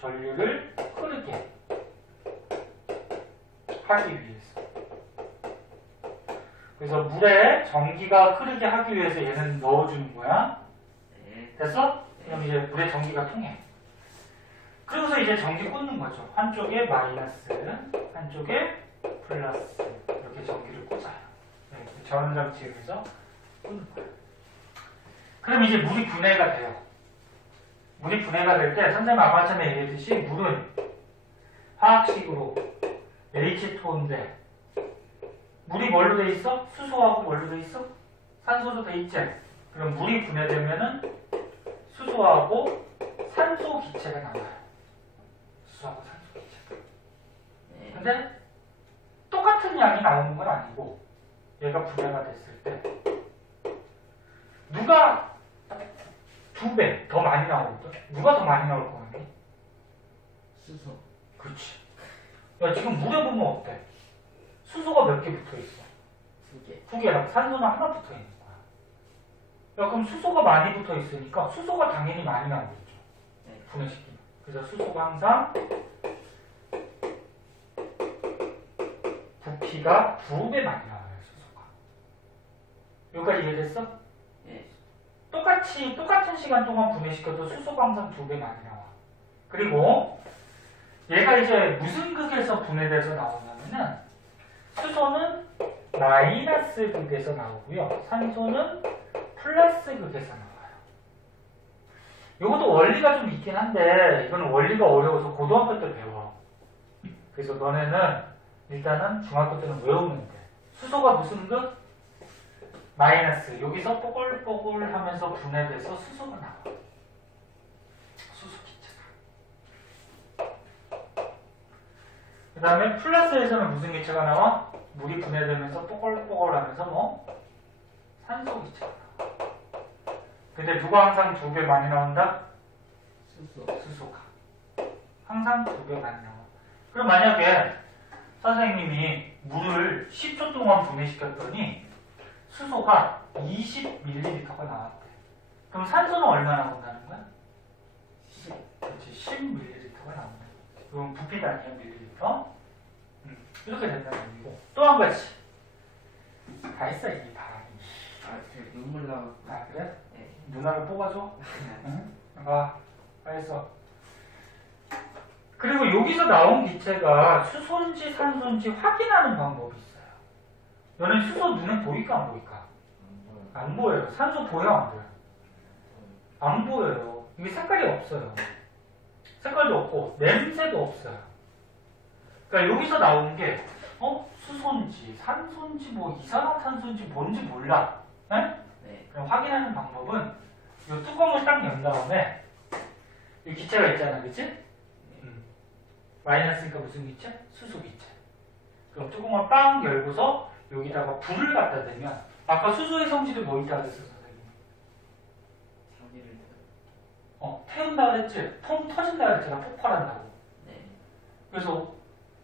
전류를 흐르게 하기 위해서. 그래서 물에 전기가 흐르게 하기 위해서 얘는 넣어주는 거야. 됐어? 그럼 이제 물에 전기가 통해. 그러고서 이제 전기 꽂는 거죠. 한쪽에 마이너스, 한쪽에 플러스. 이렇게 전기를 꽂아요. 전원장치에서 꽂는 거예요. 그럼 이제 물이 분해가 돼요. 물이 분해가 될 때, 선생님 아까 전에 얘기했듯이 물은 화학식으로 H2인데 물이 뭘로 돼 있어? 수소하고 뭘로 돼 있어? 산소로 돼 있지? 그럼 물이 분해되면은 수소하고 산소 기체가 나와요. 수소하고 산소 기체. 네. 근데 똑같은 양이 나오는 건 아니고 얘가 분해가 됐을 때 누가 2배 더 많이 나오거든? 누가 더 많이 나올 것 같니? 수소. 그렇지. 야, 지금 물에 보면 어때? 수소가 몇 개 붙어 있어? 2개. 2개랑 산소는 하나 붙어 있는 거야. 야, 그럼 수소가 많이 붙어 있으니까 수소가 당연히 많이 나오겠죠. 네. 분해시키면. 그래서 수소가 항상 부피가 2배 많이 나와요, 수소가. 여기까지 이해됐어? 네. 똑같은 시간 동안 분해시켜도 수소가 항상 2배 많이 나와. 그리고 얘가 이제 무슨 극에서 분해돼서 나오냐면은 수소는 마이너스 극에서 나오고요. 산소는 플러스 극에서 나와요. 이것도 원리가 좀 있긴 한데 이거는 원리가 어려워서 고등학교 때 배워. 그래서 너네는 일단은 중학교 때는 외우면 돼. 수소가 무슨 극? 마이너스. 여기서 뽀글뽀글 하면서 분해돼서 수소가 나와. 수소 기체가. 그 다음에 플러스에서는 무슨 기체가 나와? 물이 분해되면서 뽀글뽀글 하면서 뭐? 산소 기체가 나와. 근데 누가 항상 2배 많이 나온다? 수소. 수소가. 항상 2배 많이 나와. 그럼 만약에 선생님이 물을 10초 동안 분해시켰더니 수소가 20ml가 나왔대. 그럼 산소는 얼마 나온다는 거야? 10. 그렇지, 10ml가 나온다. 그럼 부피 단위야, 밀리리터. 이렇게 된다는 얘기고. 또 한 가지. 다 했어, 이게 바람이. 아, 제 눈물 나고. 아, 그래? 네. 누나를 뽑아줘? 응? 봐, 알겠어. 그리고 여기서 나온 기체가 수소인지 산소인지 확인하는 방법이 있어요. 너는 수소 눈에 보일까 안 보일까? 안 보여요. 산소 보여 안 보여? 안 보여요. 이게 색깔이 없어요. 색깔도 없고 냄새도 없어요. 그러니까 여기서 나온 게 수소인지 산소인지 뭐 이산화탄소인지 뭔지 몰라. 네? 네. 그럼 확인하는 방법은 이 뚜껑을 딱 연 다음에 이 기체가 있잖아, 그치? 마이너스니까 무슨 기체? 수소 기체. 그럼 뚜껑을 빵 열고서 여기다가 불을 갖다 대면 아까 수소의 성질이 뭐 있다고 그랬어, 선생님? 자기를. 태운다 그랬지? 통 터진다 그랬잖아, 폭발한다고. 네. 그래서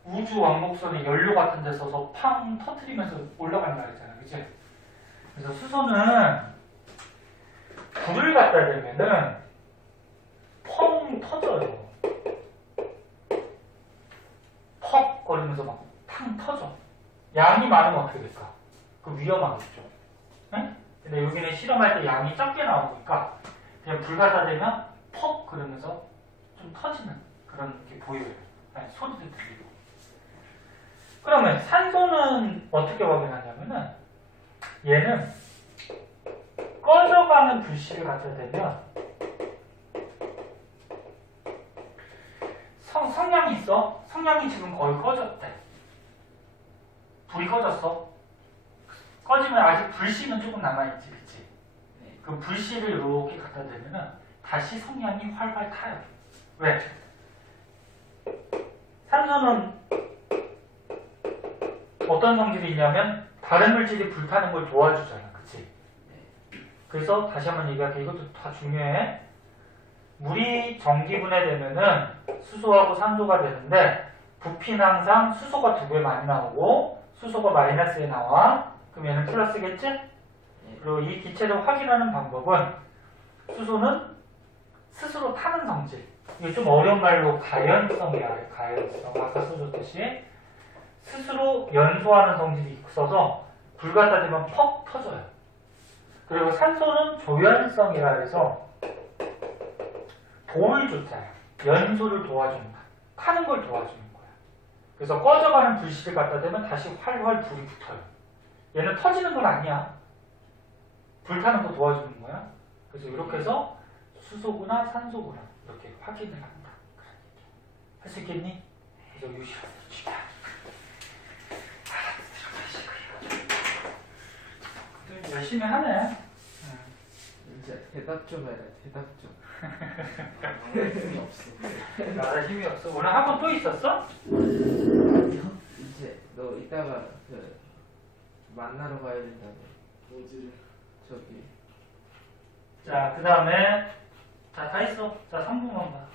우주 왕복선이 연료 같은 데 써서 팡 터트리면서 올라간다 그랬잖아, 그치? 그래서 수소는 불을 갖다 대면은 펑 터져요. 퍽 거리면서 막 탕 터져. 양이 많으면 어떻게 될까? 그 위험하겠죠. 네? 근데 여기는 실험할 때 양이 적게 나오니까 그냥 불 갖다 대면 퍽 그러면서 좀 터지는 그런 게 보여요. 네, 소리도 들리고. 그러면 산소는 어떻게 확인하냐면은 얘는 꺼져가는 불씨를 갖다 대면 성냥이 있어. 성냥이 지금 거의 꺼졌대. 불이 꺼졌어. 꺼지면 아직 불씨는 조금 남아있지, 그치? 네. 그 불씨를 이렇게 갖다 대면은 다시 성냥이 활활 타요. 왜? 산소는 어떤 성질이 있냐면 다른 물질이 불타는 걸 도와주잖아, 그치? 그래서 다시 한번 얘기할게. 이것도 다 중요해. 물이 전기 분해되면은 수소하고 산소가 되는데 부피는 항상 수소가 2배 많이 나오고 수소가 마이너스에 나와. 그럼 얘는 플러스겠지? 그리고 이 기체를 확인하는 방법은 수소는 스스로 타는 성질. 이게 좀 어려운 말로 가연성이라 해요. 가연성. 아까 써줬듯이 스스로 연소하는 성질이 있어서 불 갖다 대면 퍽 터져요. 그리고 산소는 조연성이라 해서 도를 줬잖아요. 연소를 도와주는 거야. 타는 걸 도와주는 거야. 그래서 꺼져가는 불씨를 갖다 대면 다시 활활 불이 붙어요. 얘는 터지는 건 아니야. 불타는 거 도와주는 거야. 그래서 이렇게 해서 수소구나 산소구나 이렇게 확인을 한다. 할 수 있겠니? 그래서 유시를 주자. 들어가시고요. 열심히 하네. 이제 대답 좀 해라. 대답 좀. 힘이 없어. 나라 힘이 없어. 오늘 학원 또 있었어? 이제 너 이따가 그 만나러 가야 된다며. 뭐지? 저기. 자, 그 다음에 자, 다 했어. 자, 3분만 봐.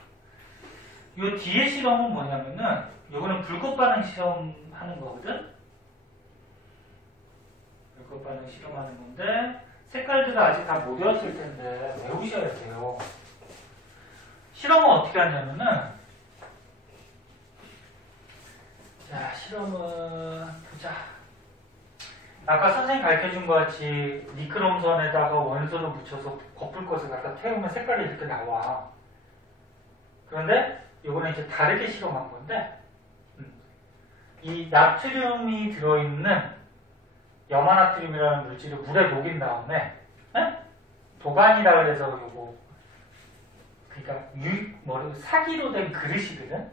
요 뒤에 실험은 뭐냐면은 요거는 불꽃 반응 실험 하는 거거든. 불꽃 반응 실험하는 건데 색깔들을 아직 다 못 외웠을 텐데 외우셔야 돼요. 실험은 어떻게 하냐면은 자, 실험은 보자. 아까 선생님 가르쳐준 것 같이 니크롬선에다가 원소를 묻혀서 거풀꽃을 갖다 태우면 색깔이 이렇게 나와. 그런데 이거는 이제 다르게 실험한 건데 이 나트륨이 들어있는 염화나트륨이라는 물질을 물에 녹인 다음에 도관이라 그래서 요거 그러니까 사기로 된 그릇이거든.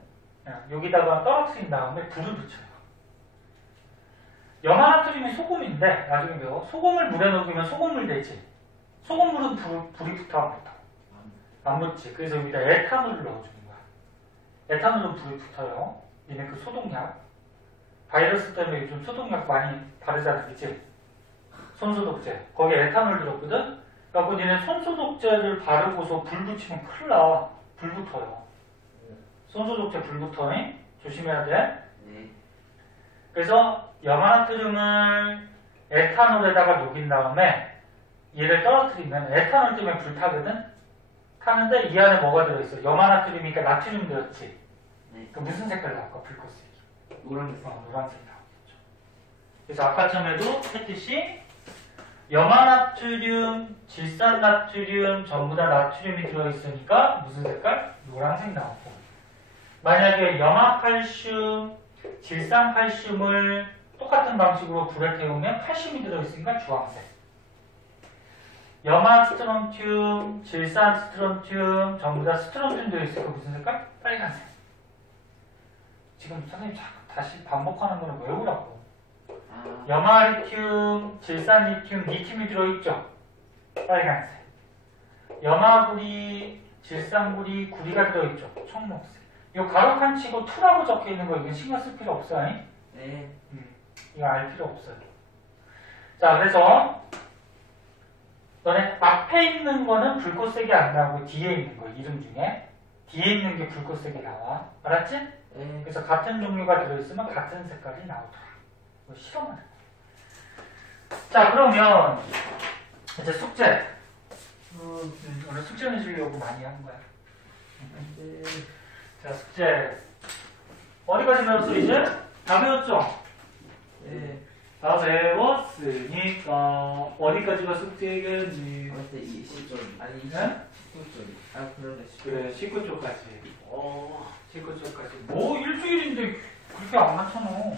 여기다가 떨어뜨린 다음에 불을 붙여요. 염화나트륨이 소금인데 나중에 배워. 소금을 물에 녹이면 소금물 되지. 소금물은 불이 붙어 안 붙어? 안 붙지. 그래서 여기다 에탄올을 넣어주는 거야. 에탄올은 불이 붙어요. 얘네 그 소독약. 바이러스 때문에 요즘 소독약 많이 바르잖아, 그치? 손소독제. 거기에 에탄올 들었거든? 그래갖고 니네 손소독제를 바르고서 불 붙이면 큰일 나. 불 붙어요. 손소독제 불 붙어. 조심해야 돼. 네. 그래서 염화나트륨을 에탄올에다가 녹인 다음에 얘를 떨어뜨리면 에탄올 때문에 불타거든? 타는데 이 안에 뭐가 들어있어? 염화나트륨이니까 나트륨 들었지? 네. 그 무슨 색깔 나올까? 불꽃색이. 노란색. 노란색 나오겠죠. 그래서 아까 전에도 했듯이 염화나트륨, 질산나트륨 전부 다 나트륨이 들어있으니까 무슨 색깔? 노란색 나오고. 만약에 염화칼슘, 질산칼슘을 똑같은 방식으로 불에 태우면 칼슘이 들어있으니까 주황색. 염화스트론튬, 질산스트론튬 전부 다 스트론튬 들어있으니까 무슨 색깔? 빨간색. 지금 선생님 다시 반복하는 거는 외우라고. 염화리튬, 질산리튬, 리튬이 들어있죠? 빨간색. 염화구리, 질산구리, 구리가 들어있죠? 청록색. 이 가로칸 치고 2라고 적혀있는 거 이건 신경 쓸 필요 없어요. 네. 이거 알 필요 없어요. 자, 그래서 너네 앞에 있는 거는 불꽃색이 안 나오고 뒤에 있는 거, 이름 중에 뒤에 있는 게 불꽃색이 나와. 알았지? 네. 그래서 같은 종류가 들어있으면 같은 색깔이 나오더라. 이거 실험을 해. 자, 그러면 이제 숙제. 오늘 숙제 내주려고 많이 한 거야. 네. 자, 숙제. 어디까지 배웠어, 이제? 다 배웠죠? 네. 다 배웠으니까 어디까지가 숙제겠니? 어때 20점 아니 29점. 네? 아 그러네. 그래, 19쪽까지. 19쪽까지. 뭐 일주일인데 그렇게 안 맞춰 놓.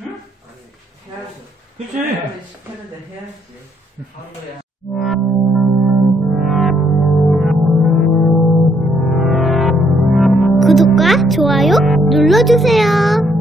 응? 아니 해야죠. 그치? 시켰는데 해야지. 하루에. 구독과 좋아요 눌러주세요.